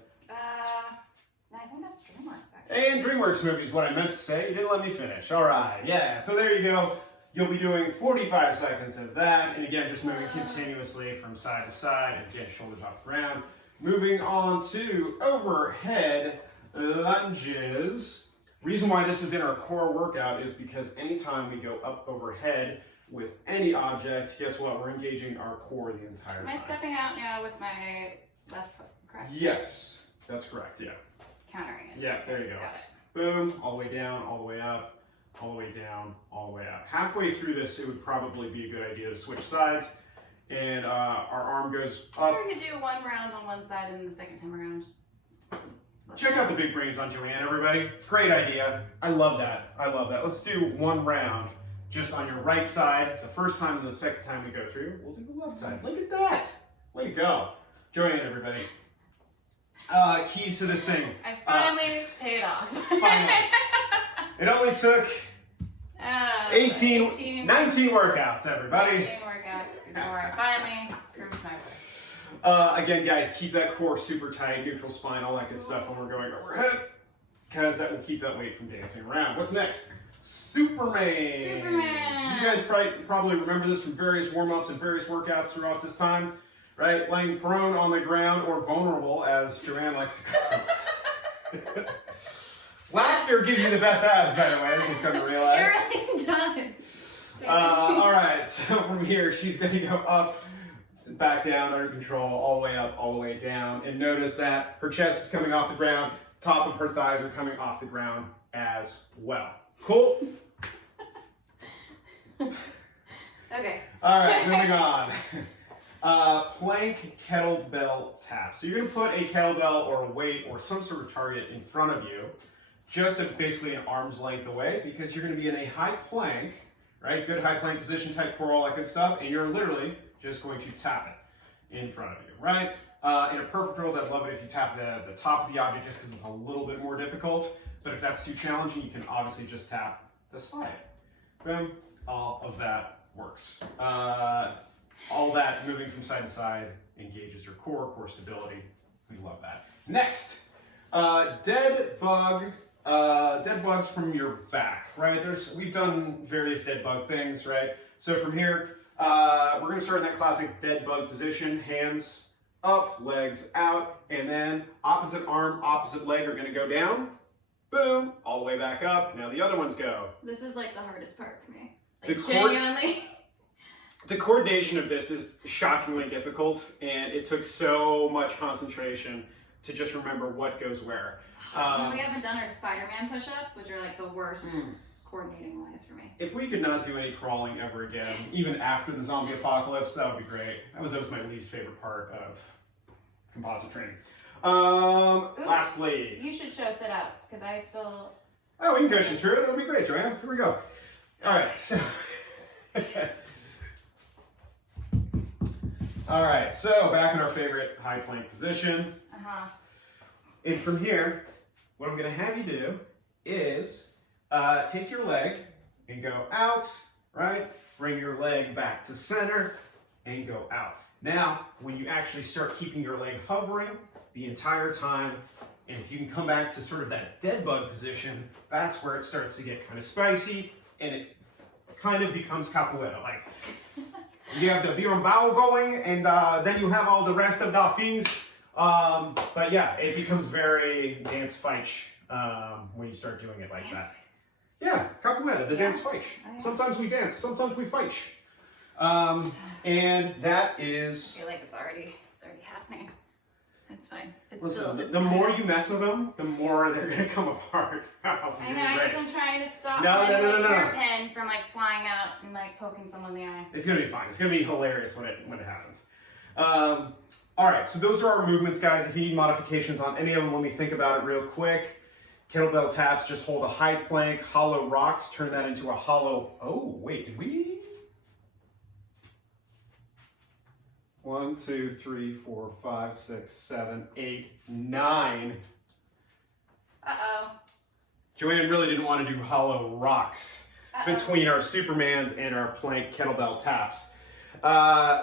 I think that's DreamWorks, actually. And DreamWorks movie is what I meant to say. You didn't let me finish. All right, yeah. So there you go. You'll be doing 45 seconds of that. And again, just moving continuously from side to side. And again, shoulders off the ground. Moving on to overhead lunges. Reason why this is in our core workout is because anytime we go up overhead with any object, guess what? We're engaging our core the entire time. Am I stepping out now with my left foot, correct? Yes, that's correct, yeah. Countering it. Yeah, there you go. Got it. Boom, all the way down, all the way up, all the way down, all the way up. Halfway through this, it would probably be a good idea to switch sides. And our arm goes up. Or we could do one round on one side and the second time around. Check out the big brains on JoAnn, everybody. Great idea. I love that. I love that. Let's do one round just on your right side. The first time and the second time we go through, we'll do the left side. Look at that. Way to go. JoAnn, everybody. Keys to this thing. I finally paid off. Finally. It only took 19 workouts, everybody. 19 workouts before I finally proved my worth. Again, guys, keep that core super tight, neutral spine, all that good stuff when we're going overhead, because that will keep that weight from dancing around. What's next? Superman. Superman. You guys probably remember this from various warm-ups and various workouts throughout this time, right? Laying prone on the ground or vulnerable, as JoAnn likes to call it. Laughter gives you the best abs, by the way, as you've come to realize. It really does. All right, so from here, she's going to go up, back down, under control, all the way up, all the way down. And notice that her chest is coming off the ground, top of her thighs are coming off the ground as well. Cool? Okay. All right, moving on. Plank kettlebell tap. So you're going to put a kettlebell or a weight or some sort of target in front of you, just at basically an arm's length away, because you're going to be in a high plank, right? Good high plank position, tight core, all that good stuff, and you're literally just going to tap it in front of you, right? In a perfect world, I'd love it if you tap the top of the object just because it's a little bit more difficult, but if that's too challenging, you can obviously just tap the side. Boom, all of that works. All that moving from side to side engages your core stability. We love that. Next, dead bug. Dead bugs from your back, right? We've done various dead bug things, right? So from here, we're going to start in that classic dead bug position, hands up, legs out, and then opposite arm, opposite leg are going to go down, boom, all the way back up. Now the other ones go. This is like the hardest part for me. The Like genuinely. The coordination of this is shockingly difficult, and it took so much concentration to just remember what goes where. We haven't done our Spider-Man push-ups, which are like the worst coordinating wise for me. If we could not do any crawling ever again, even after the zombie apocalypse, that would be great. That was my least favorite part of composite training. Lastly. You should show sit-ups, because I still... Oh, we can coach you through it. It'll be great, JoAnn. Here we go. All right, so... All right, so back in our favorite high plank position. And from here, what I'm going to have you do is take your leg and go out, right? Bring your leg back to center and go out. Now, when you actually start keeping your leg hovering the entire time, and if you can come back to sort of that dead bug position, that's where it starts to get kind of spicy, and it kind of becomes capoeira. Like, you have the berimbau going, and then you have all the rest of the things. But yeah, it becomes very dance fight when you start doing it like that. Yeah, capoeira, the dance fight. Oh, yeah. Sometimes we dance, sometimes we fight. And that is... I feel like it's already happening. It's fine. Listen, the more you mess with them, the more they're going to come apart. I know, I guess I'm trying to stop No. my pen from like flying out and like poking someone in the eye. It's going to be fine. It's going to be hilarious when it happens. All right, so those are our movements, guys. If you need modifications on any of them, let me think about it real quick. Kettlebell taps, just hold a high plank, hollow rocks, turn that into a hollow, oh, wait, did we? 1, 2, 3, 4, 5, 6, 7, 8, 9. Uh-oh. JoAnn really didn't want to do hollow rocks between our Supermans and our plank kettlebell taps.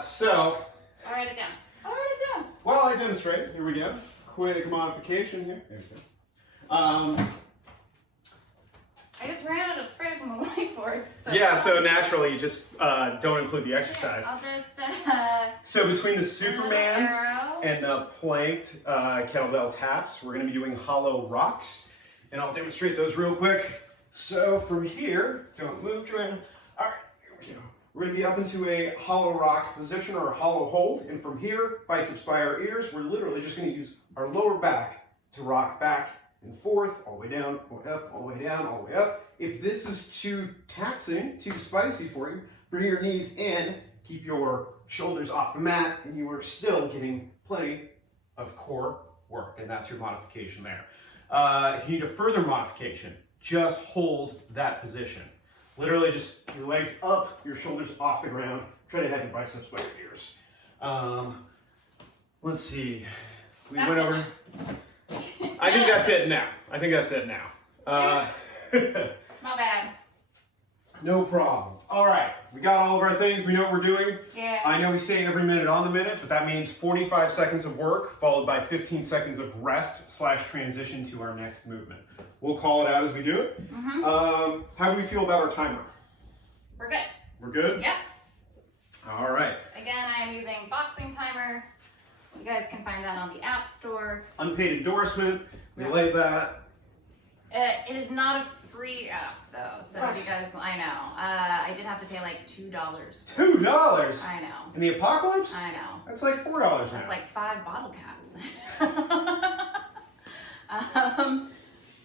So, I'll write it down. I'll write it down. while I demonstrate, here we go. Quick modification here. There we go. I just ran out of sprays on the whiteboard. So Yeah, so naturally, you just don't include the exercise. I'll just. So between the Supermans arrow. and the planked kettlebell taps, we're going to be doing hollow rocks. And I'll demonstrate those real quick. So from here, don't move, JoAnn. All right, here we go. We're going to be up into a hollow rock position or a hollow hold. And from here, biceps by our ears, we're literally just going to use our lower back to rock back and forth, all the way down, all the way up, all the way down, all the way up. If this is too taxing, too spicy for you, bring your knees in, keep your shoulders off the mat, and you are still getting plenty of core work, and that's your modification there. If you need a further modification, just hold that position. Literally just your legs up, your shoulders off the ground, try to have your biceps by your ears. Let's see, we went over. I think that's it now. I think that's it now. My bad. No problem. All right, we got all of our things. We know what we're doing. Yeah. I know we say every minute on the minute, but that means 45 seconds of work followed by 15 seconds of rest / transition to our next movement. We'll call it out as we do it. Mm-hmm. How do we feel about our timer? We're good. We're good? Yep. All right. Again, I am using boxing timer. You guys can find that on the App Store. Unpaid endorsement. We Yeah. like that. It is not a free app though, so What? you guys, I know. I did have to pay like $2. $2 I know. in the apocalypse? I know. That's like $4 now. That's like 5 bottle caps.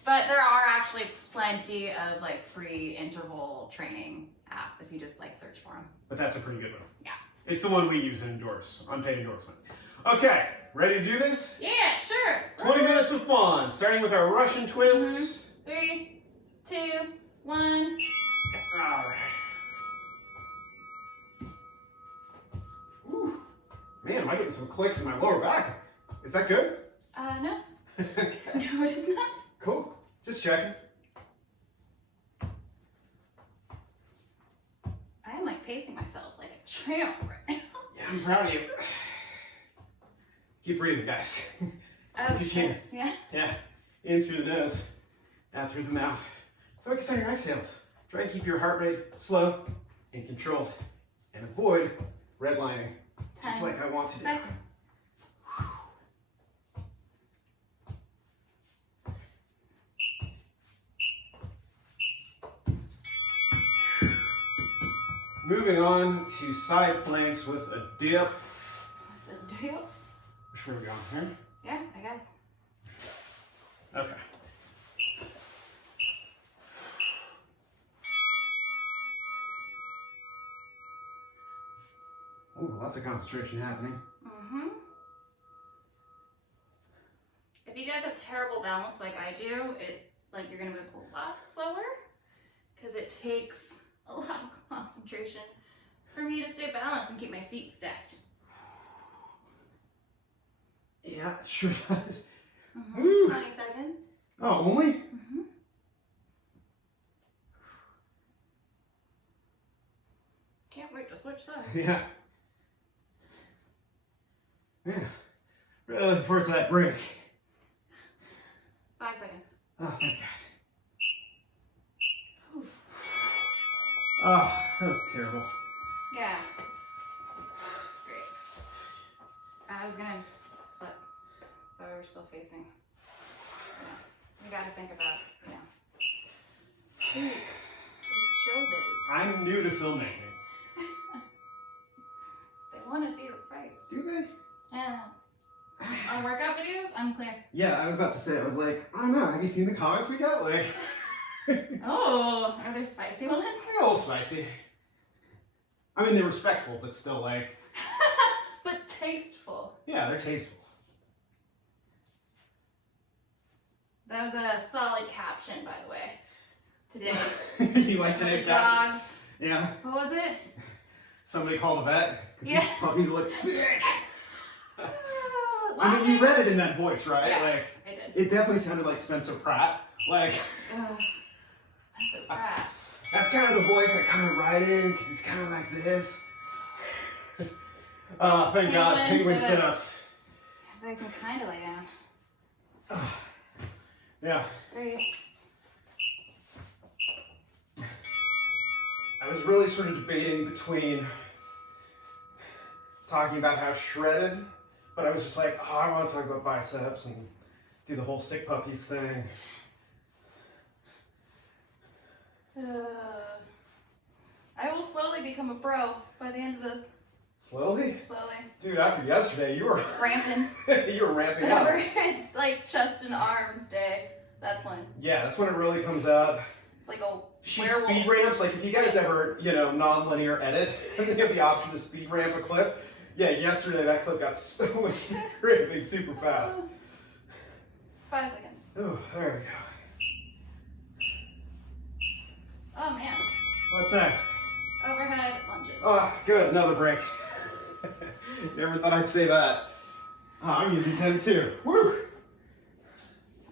But there are actually plenty of like free interval training apps if you just like search for them. But that's a pretty good one. Yeah. It's the one we use and endorse. Unpaid endorsement. Okay, ready to do this? Yeah, sure. 20 minutes of fun, starting with our Russian twists. 3, 2, 1. All right. Ooh. Man, am I getting some clicks in my lower back? Is that good? No. Okay. No, it is not. Cool. Just checking. I am like pacing myself like a champ right now. Yeah, I'm proud of you. Keep breathing, guys. If you can. Yeah. Yeah. In through the nose, out through the mouth. Focus on your exhales. Try and keep your heart rate slow and controlled. And avoid redlining, just 10 like I want to do. seconds. Moving on to side planks with a dip. The deal? Which way are we going? Here? Yeah, I guess. Okay. Ooh, lots of concentration happening. Mm-hmm. If you guys have terrible balance like I do, you're gonna move a lot slower because it takes a lot of concentration for me to stay balanced and keep my feet stacked. Yeah, it sure does. Mm-hmm. Woo. 20 seconds. Oh, only? Mm-hmm. Can't wait to switch sides. Yeah. Yeah. Really looking forward to that break. 5 seconds. Oh, thank God. Oh, that was terrible. Yeah. Great. I was gonna flip, so we're still facing. Yeah. We gotta think about, Dude, it's showbiz. I'm new to filmmaking. They want to see your face. Do they? Yeah. On workout videos, unclear. Yeah, I was about to say, I was like, I don't know, have you seen the comments we got? Like, Oh, are there spicy ones? they're a little spicy. I mean, they're respectful, but still like, But tasteful. yeah, they're tasteful. That was a solid caption, by the way. Today. You like today's The caption? dogs. Yeah. What was it? Somebody called the vet. 'Cause Yeah. These puppies look sick. I mean, you read it in that voice, right? Yeah, like, I did. it definitely sounded like Spencer Pratt. Like, Spencer Pratt. that's kind of the voice I kind of write in because it's kind of like this. Thank God, penguin sit-ups. Because I can kind of lay down. Yeah. Three. I was really sort of debating between talking about how shredded, but I was just like, oh, I want to talk about biceps and do the whole sick puppies thing. I will slowly become a pro by the end of this. Slowly? Slowly. Dude, after yesterday, you were Ramping. you were ramping Whenever up. it's like chest and arms day, that's when. Yeah, that's when it really comes out. It's like a She werewolf. speed ramps, like if you guys ever, non-linear edit, and they have the option to speed ramp a clip. Yeah, yesterday that clip was ramping super fast. 5 seconds. Oh, there we go. Oh man. What's next? Overhead lunges. Oh, good, another break. Never thought I'd say that. Oh, I'm using 10 too. Woo!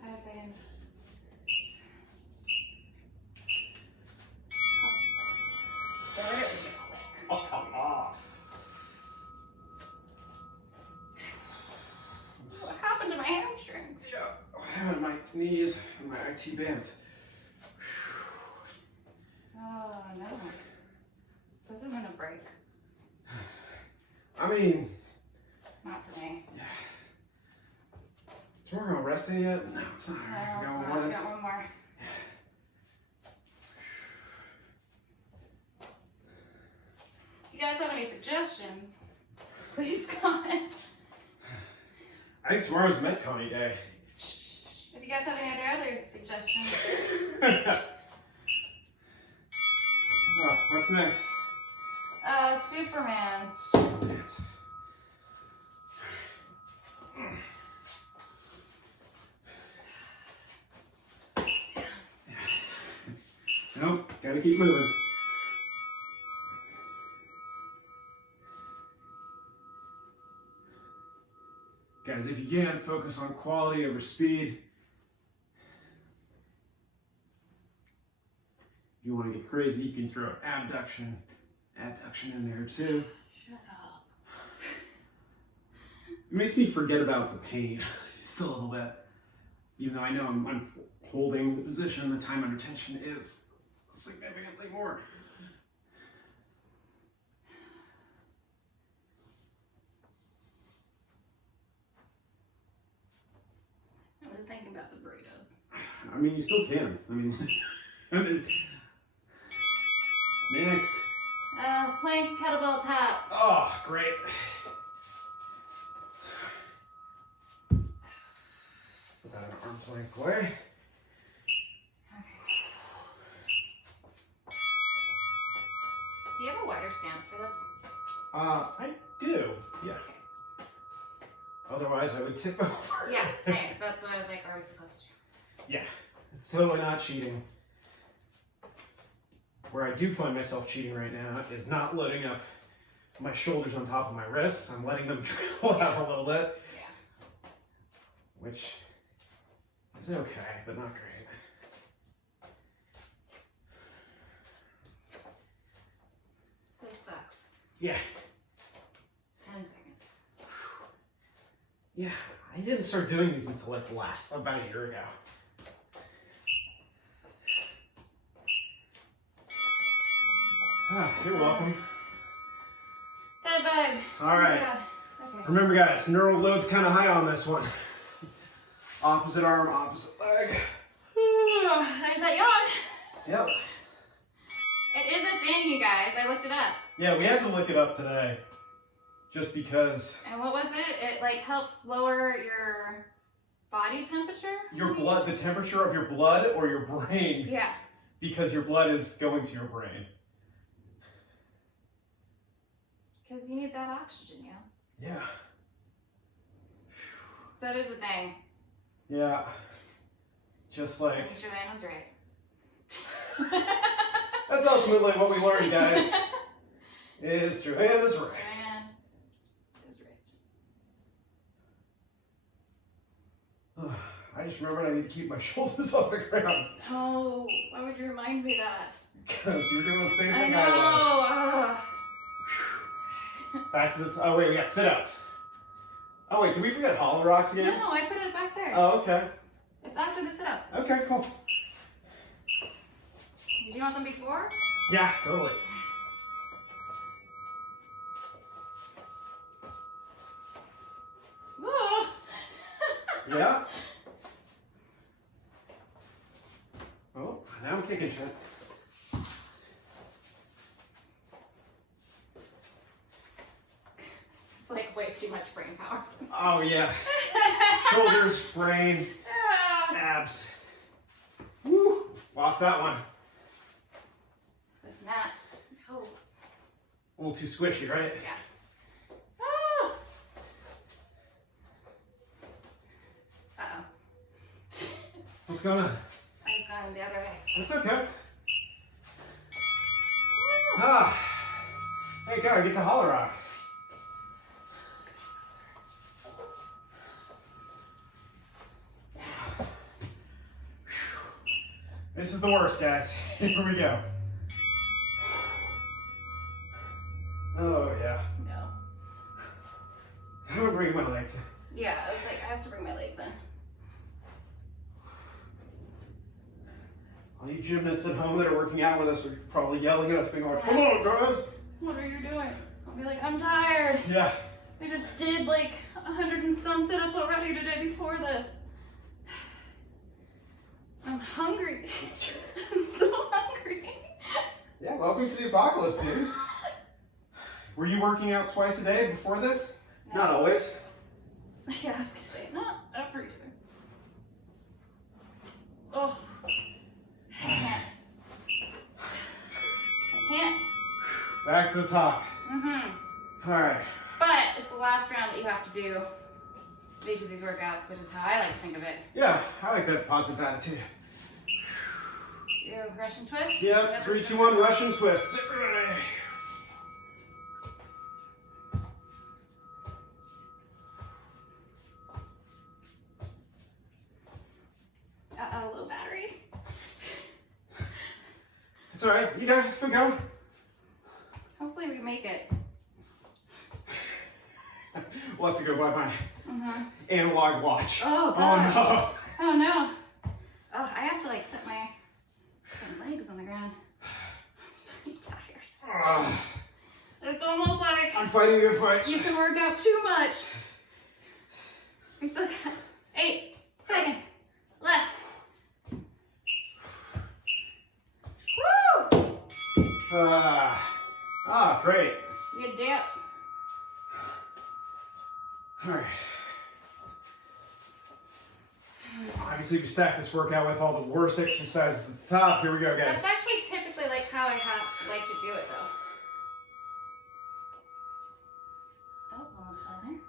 5 seconds. Start it with a click. What happened to my hamstrings? Yeah, what happened to my knees and my IT bands? Oh no. This isn't a break. I mean, Not for me. yeah. Is tomorrow resting yet? No, it's not. No, I it's got one not. more of I this. got one more. If you guys have any suggestions, please comment. I think tomorrow's Metcon day. If you guys have any other suggestions. Oh, what's next? Superman's. Nope, gotta keep moving. Guys, if you can, focus on quality over speed. If you want to get crazy, you can throw abduction in there too. Shut up. It makes me forget about the pain just a little bit. Even though I know I'm holding the position, the time under tension is significantly more. I'm just thinking about the burritos. I mean, you still can. I mean, next. Plank kettlebell taps. Oh, great. It's about an arm's length away. Do you have a wider stance for this? I do, yeah. Otherwise, I would tip over. Yeah, same. That's what I was like, are we supposed to? Yeah, it's totally not cheating. Where I do find myself cheating right now is not loading up my shoulders on top of my wrists. I'm letting them trail out a little bit. Yeah. Which is okay, but not great. This sucks. Yeah. 10 seconds. Yeah, I didn't start doing these until like about a year ago. Ah, you're welcome. Deadbug. All right. Oh my God. Okay. Remember guys, neural load's kind of high on this one. Opposite arm, opposite leg. There's that yawn. Yep. It is a thing, you guys. I looked it up. Yeah, we had to look it up today. Just because And what was it? It like helps lower your body temperature? your blood, the temperature of your blood or your brain, Yeah. because your blood is going to your brain. Because you need that oxygen, yeah. Yeah. So it is a thing. Yeah. Just like... JoAnn was right. That's ultimately what we learned, guys. Is JoAnn is right. JoAnn is right. I just remembered I need to keep my shoulders off the ground. Oh, why would you remind me that? Because you're doing the same I thing know. I was. Back to this. Oh, wait, we got sit-ups. Oh, wait, did we forget hollow rocks again? No, I put it back there. Oh, okay. It's after the sit-ups. Okay, cool. Did you want them before? Yeah, totally. Whoa. Yeah. Oh, now I'm kicking shit. It's like way too much brain power. Oh, yeah. Shoulders, brain, Ah. abs. Woo! Lost that one. This mat. No. A little too squishy, right? Yeah. Ah. Uh-oh. What's going on? I was going the other way. That's okay. Woo. Ah. Hey, go, get to hollow rock. This is the worst, guys. Here we go. Oh, yeah. No. I'm bringing my legs in. Yeah, I was like, I have to bring my legs in. All you gymnasts at home that are working out with us are probably yelling at us, being like, come on, guys. What are you doing? I'll be like, I'm tired. Yeah. I just did like 100 and some sit-ups already today before this. I'm hungry. I'm so hungry. Yeah, welcome to the apocalypse, dude. Were you working out twice a day before this? No. Not always. Yeah, I was gonna say, not ever either. Oh. I can't. I can't. Back to the top. Mm-hmm. All right. But it's the last round that you have to do with each of these workouts, which is how I like to think of it. Yeah, I like that positive attitude. Do Russian twist? Yep, 3, 2, 1, Russian twist. Everybody. Uh-oh, low battery. It's all right. You guys still going? Hopefully we make it. We'll have to go by my Mm-hmm. analog watch. Oh, God. Oh, Oh, no. Oh, I have to, like, set my fucking legs on the ground. I'm tired. no. It's almost like I'm fighting a good fight. you can work out too much. We still got 8 seconds left. Woo! Great. Good dip. All right. Obviously, we stacked this workout with all the worst exercises at the top. Here we go, guys. That's actually typically like how I like to do it, though. Oh, almost fell there.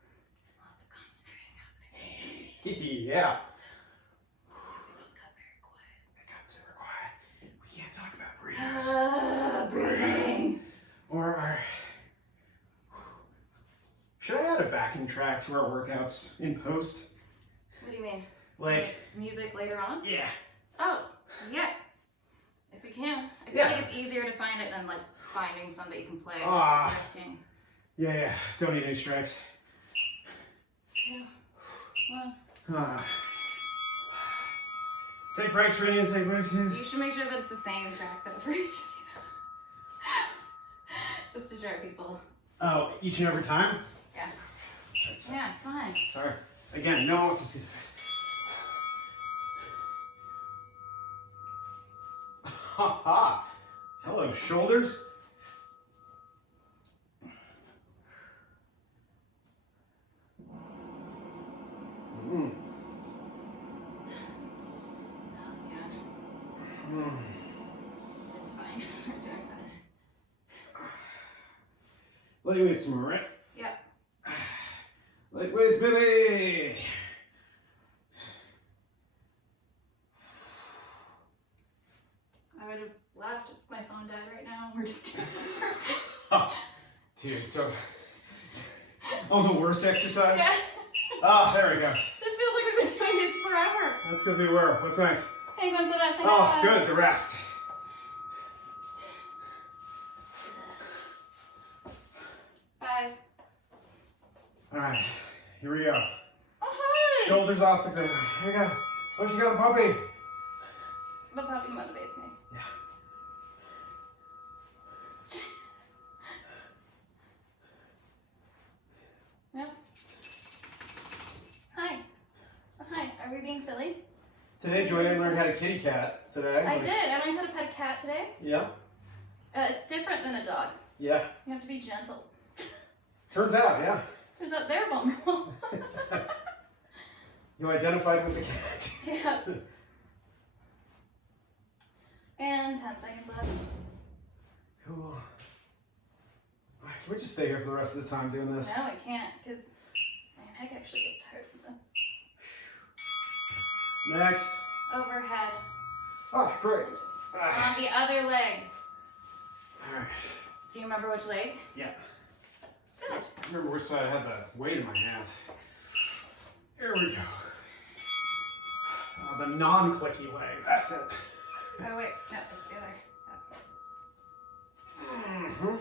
There's lots of concentrating happening. Yeah. Because we both got very quiet. It got super quiet. We can't talk about breathing. Breathing. Or should I add a backing track to our workouts in post? What do you mean? Like, Music later on? yeah. Oh, yeah. If we can. I feel like it's easier to find it than like finding some that you can play. Risking. Yeah. Don't need any strikes. 2, 1. Ah. Take breaks, Rennie, and take breaks. You should make sure that it's the same track though for each of you. Just to jar people. Oh, each and every time? Yeah. Sorry. Yeah, come on. Sorry. Again, no one wants to see the face. Ha ha! Hello, shoulders. Mm. Oh, yeah. Mm. It's fine. We're doing fine. Let me some more, right? Yep. Sideways, baby. I would have laughed if my phone died right now. We're just doing Oh, dude, don't. Oh, the worst exercise? Yeah. Ah, there we go. This feels like we've been doing this forever. That's because we were. What's next? Penguins at us. Oh, good, the rest. 5. All right, here we go. Oh, hi. Shoulders off the ground. Here we go. What you got, puppy? But puppy motivates me. Yeah. Yeah. Hi. Oh, hi. Are we being silly? Today, JoAnn learned how to kitty cat. Today. I did. I learned how to pet a cat today. Yeah. It's different than a dog. Yeah. You have to be gentle. Turns out, yeah. Turns out they're vulnerable. You identified with the cat. Yeah. And 10 seconds left. Cool. Can we just stay here for the rest of the time doing this? No, I can't, because my neck actually gets tired from this. Next. Overhead. Oh, great. On the other leg. All right. Do you remember which leg? Yeah. Good. I remember which side I had the weight in my hands. Here we go. The non-clicky leg. That's it. Oh, wait. No, it's the other. Mm-hmm.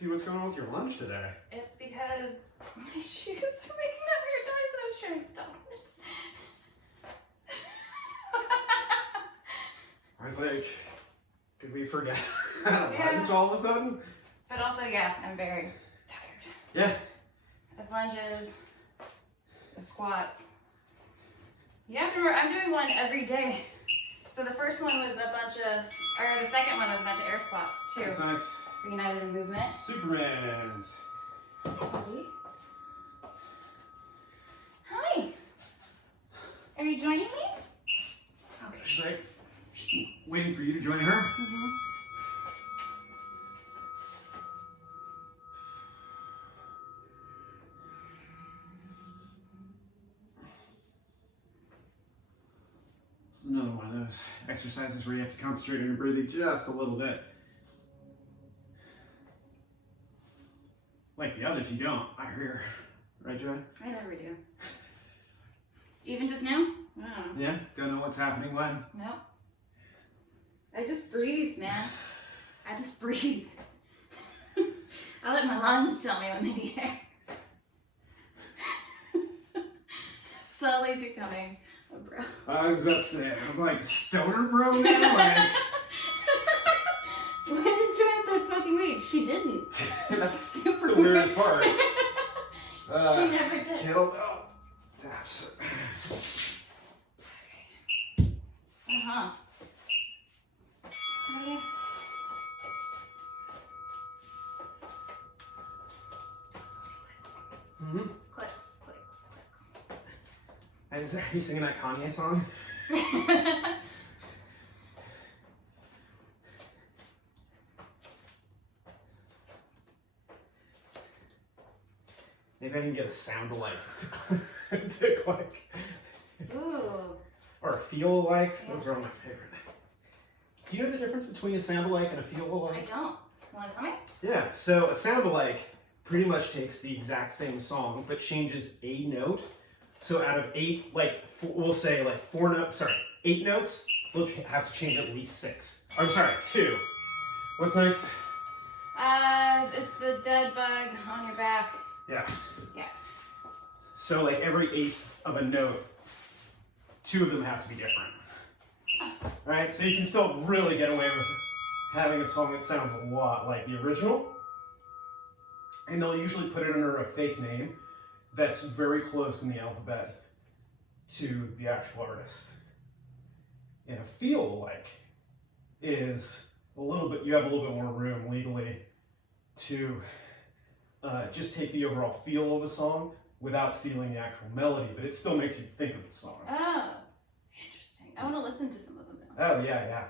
Dude, what's going on with your lunch today? It's because my shoes are making that weird noise and I was trying to stop it. I was like, did we forget lunch all of a sudden? But also, yeah, I'm very tired. Yeah. I have lunges, I have squats. You have to remember, I'm doing one every day. So the first one was a bunch of, or the second one was a bunch of air squats too. That's nice. For United in Movement. Supermans. Buddy. Hi. Are you joining me? Okay. She's like, waiting for you to join her. Mm-hmm. It's another one of those exercises where you have to concentrate on your breathing just a little bit. Like the others, you don't. I hear. Right, JoAnn? I never do. Even just now? I don't know. Yeah? Don't know what's happening when? Nope. I just breathe, man. I just breathe. I let my lungs tell me when they need air. Slowly becoming a bro. I was about to say, I'm like stoner bro now. Like, when did JoAnn start smoking weed? She didn't. that's Super the weirdest part. She never did. Kettlebell taps. Uh-huh. Yeah. Mm-hmm. Clicks, clicks, clicks. Are you singing that Kanye song? Maybe I can get a sound alike to click. Ooh. Or a feel alike. Yeah. Those are all my favorite. Do you know the difference between a sound alike and a feel I alike? don't. You want to tell me? Yeah, so a sound alike pretty much takes the exact same song but changes a note. So out of 8, like we'll say like 8 notes, we'll have to change at least 6. I'm sorry, 2. What's next? It's the Deadbug on your back. Yeah. Yeah. So like every 8th of a note, 2 of them have to be different. Huh. Right? So you can still really get away with having a song that sounds a lot like the original. And they'll usually put it under a fake name that's very close in the alphabet to the actual artist. And a feel alike is you have a little bit more room legally to just take the overall feel of a song without stealing the actual melody, but it still makes you think of the song. Oh, interesting. I want to listen to some of them now. Oh, yeah.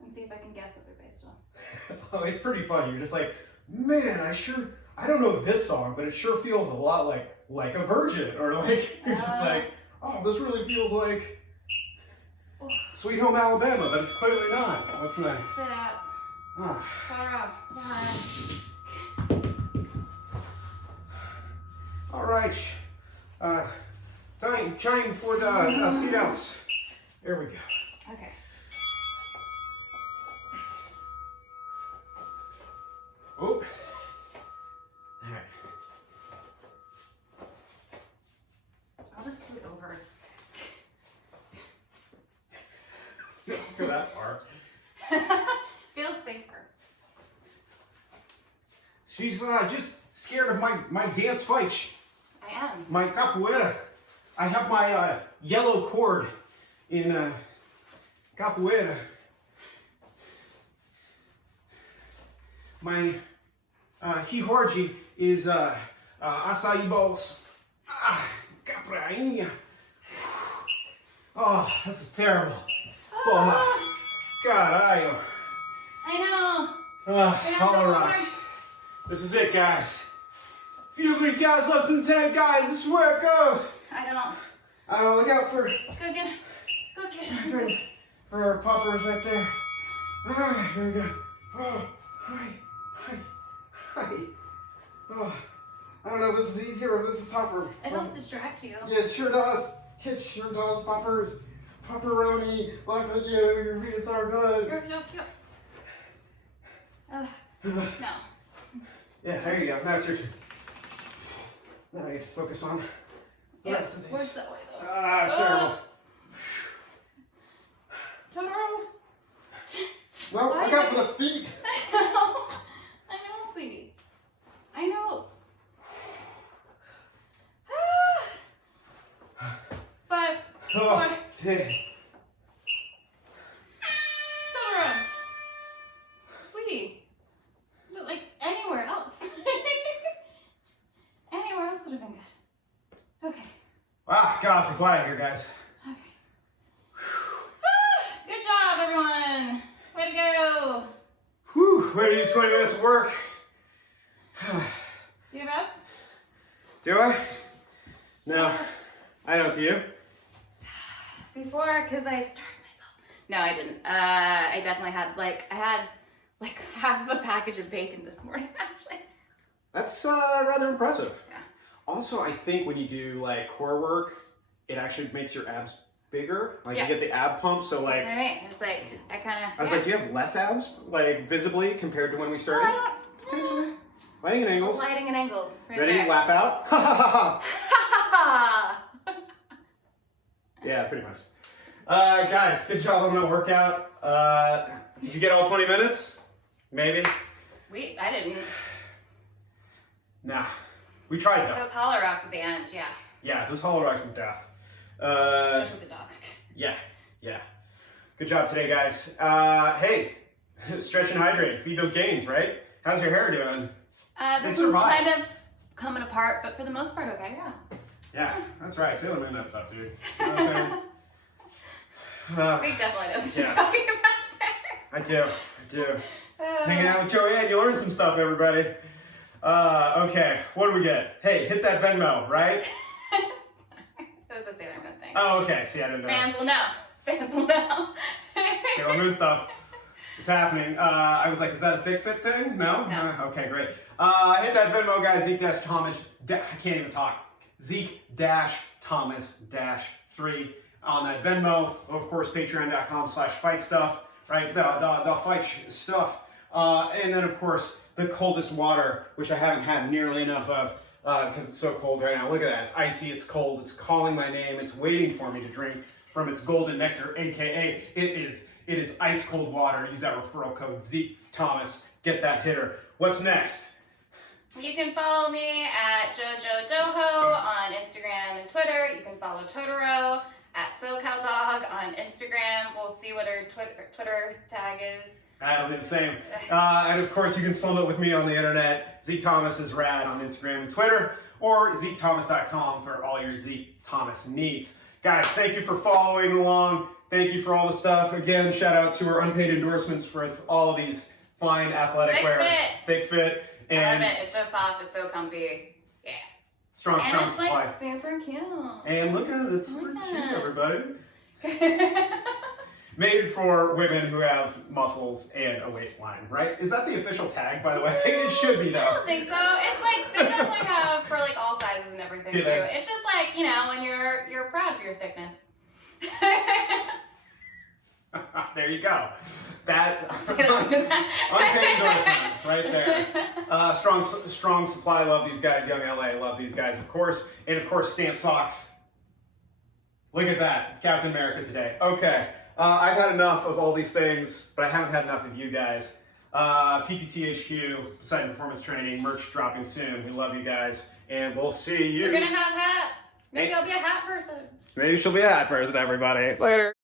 And see if I can guess what they're based on. Oh, it's pretty fun. You're just like, man, I don't know this song, but it sure feels a lot like a virgin. Or like, you're just like, oh, this really feels like Sweet Home Alabama, but it's clearly not. What's next? Spit out. Ah. Totoro. All right. Time for the seat outs. There we go. Okay. Oh. All right. I'll just scoot over. Don't go that far. Feels safer. She's just scared of my dance fight. I am. My capoeira. I have my yellow cord in capoeira. My hihorji is acai bowls. Caprainha. Oh, this is terrible. Oh, caralho. I know. Hollow rocks. This is it, guys. If you have any guys left in the tank, guys, this is where it goes. I don't. Look out for Go get it. for our poppers right there. Alright, here we go. Oh, hi. Oh, I don't know if this is easier or if this is tougher. It helps distract you. Yeah, it sure does. It sure does, poppers. Popperoni, like you, your feet are good. You're so cute. No. Yeah, there you go. Now it's your turn. Now you have to focus on the Yeah, rest of it these. works that way though. It's terrible. Totoro. Well, look out for the feet. I know, sweetie. I know. 5, 4. Okay. Totoro. Sweetie. But like anywhere else. Anywhere else would have been good. Okay. Wow, got awfully quiet here, guys. Okay. Good job, everyone. Way to go. Whew, way to do 20 minutes of work. Do you have abs? Do I? No, I don't. Do you? Before, because I starved myself. No, I didn't. I definitely had I had half a package of bacon this morning, actually. That's rather impressive. Yeah. Also, I think when you do like core work, it actually makes your abs bigger. Like Yeah. you get the ab pump. So like, That's what I mean. It was like, I was like, do you have less abs, like visibly compared to when we started? No, I Potentially. Lighting and angles. Lighting and angles. Right Ready? there. Laugh out. Ha ha ha. Yeah, pretty much. Guys, good job on that workout. Did you get all 20 minutes? Maybe. I didn't. Nah. We tried though. Those hollow rocks at the end, yeah. Yeah, those hollow rocks were death. Especially the dog. Yeah. Good job today, guys. Hey, stretch and hydrate. Feed those gains, right? How's your hair doing? This one's kind of coming apart, but for the most part, okay, yeah. Yeah, that's right. Sailor Moon that stuff, dude. You know what I'm saying? Zeke definitely knows what yeah. he's talking about there. I do. Hanging out with JoAnn, you learned some stuff, everybody. Okay, what do we get? Hey, hit that Venmo, right? That was a Sailor Moon thing. Oh, okay. See, I didn't know. Fans will know. Fans will know. Sailor Moon stuff. It's happening. I was like, is that a thick fit thing? No? No. Okay, great. Hit that Venmo, guys. Zeke-Thomas. I can't even talk. Zeke-Thomas-3 on that Venmo. Of course, patreon.com/fightstuff. Right? The fight stuff. And then, of course, the Coldest Water, which I haven't had nearly enough of because it's so cold right now. Look at that. It's icy. It's cold. It's calling my name. It's waiting for me to drink from its golden nectar, a.k.a. It is ice cold water. Use that referral code Zeke-Thomas. Get that hitter. What's next? You can follow me at JoJoDoho on Instagram and Twitter. You can follow Totoro at SoCalDog on Instagram. We'll see what her Twitter tag is. That'll be the same. And of course, you can summit with me on the internet. Zeke Thomas is rad on Instagram and Twitter, or ZekeThomas.com for all your Zeke Thomas needs. Guys, thank you for following along. Thank you for all the stuff. Again, shout out to our unpaid endorsements for all of these fine athletic Thick wear. fit. Thick fit. I And love it. It's so soft. It's so comfy. Yeah. strong And it's supply. like super cute. And look at it. It's super Look cute, at it. everybody. Made for women who have muscles and a waistline, right? Is that the official tag, by the way? It should be, I though. don't think so. It's like they definitely have for like all sizes and everything Do too. they? It's just like, you know, when you're proud of your thickness. There you go. That Unpaid unpaid endorsement right there. Strong supply. Love these guys. Young LA. Love these guys, of course. And of course, Stan Socks. Look at that. Captain America today. Okay. I've had enough of all these things, but I haven't had enough of you guys. PPTHQ, Poseidon Performance Training, merch dropping soon. We love you guys, and we'll see you. You're gonna have hats. Maybe I'll be a hat person. Maybe she'll be a hat person, everybody. Later.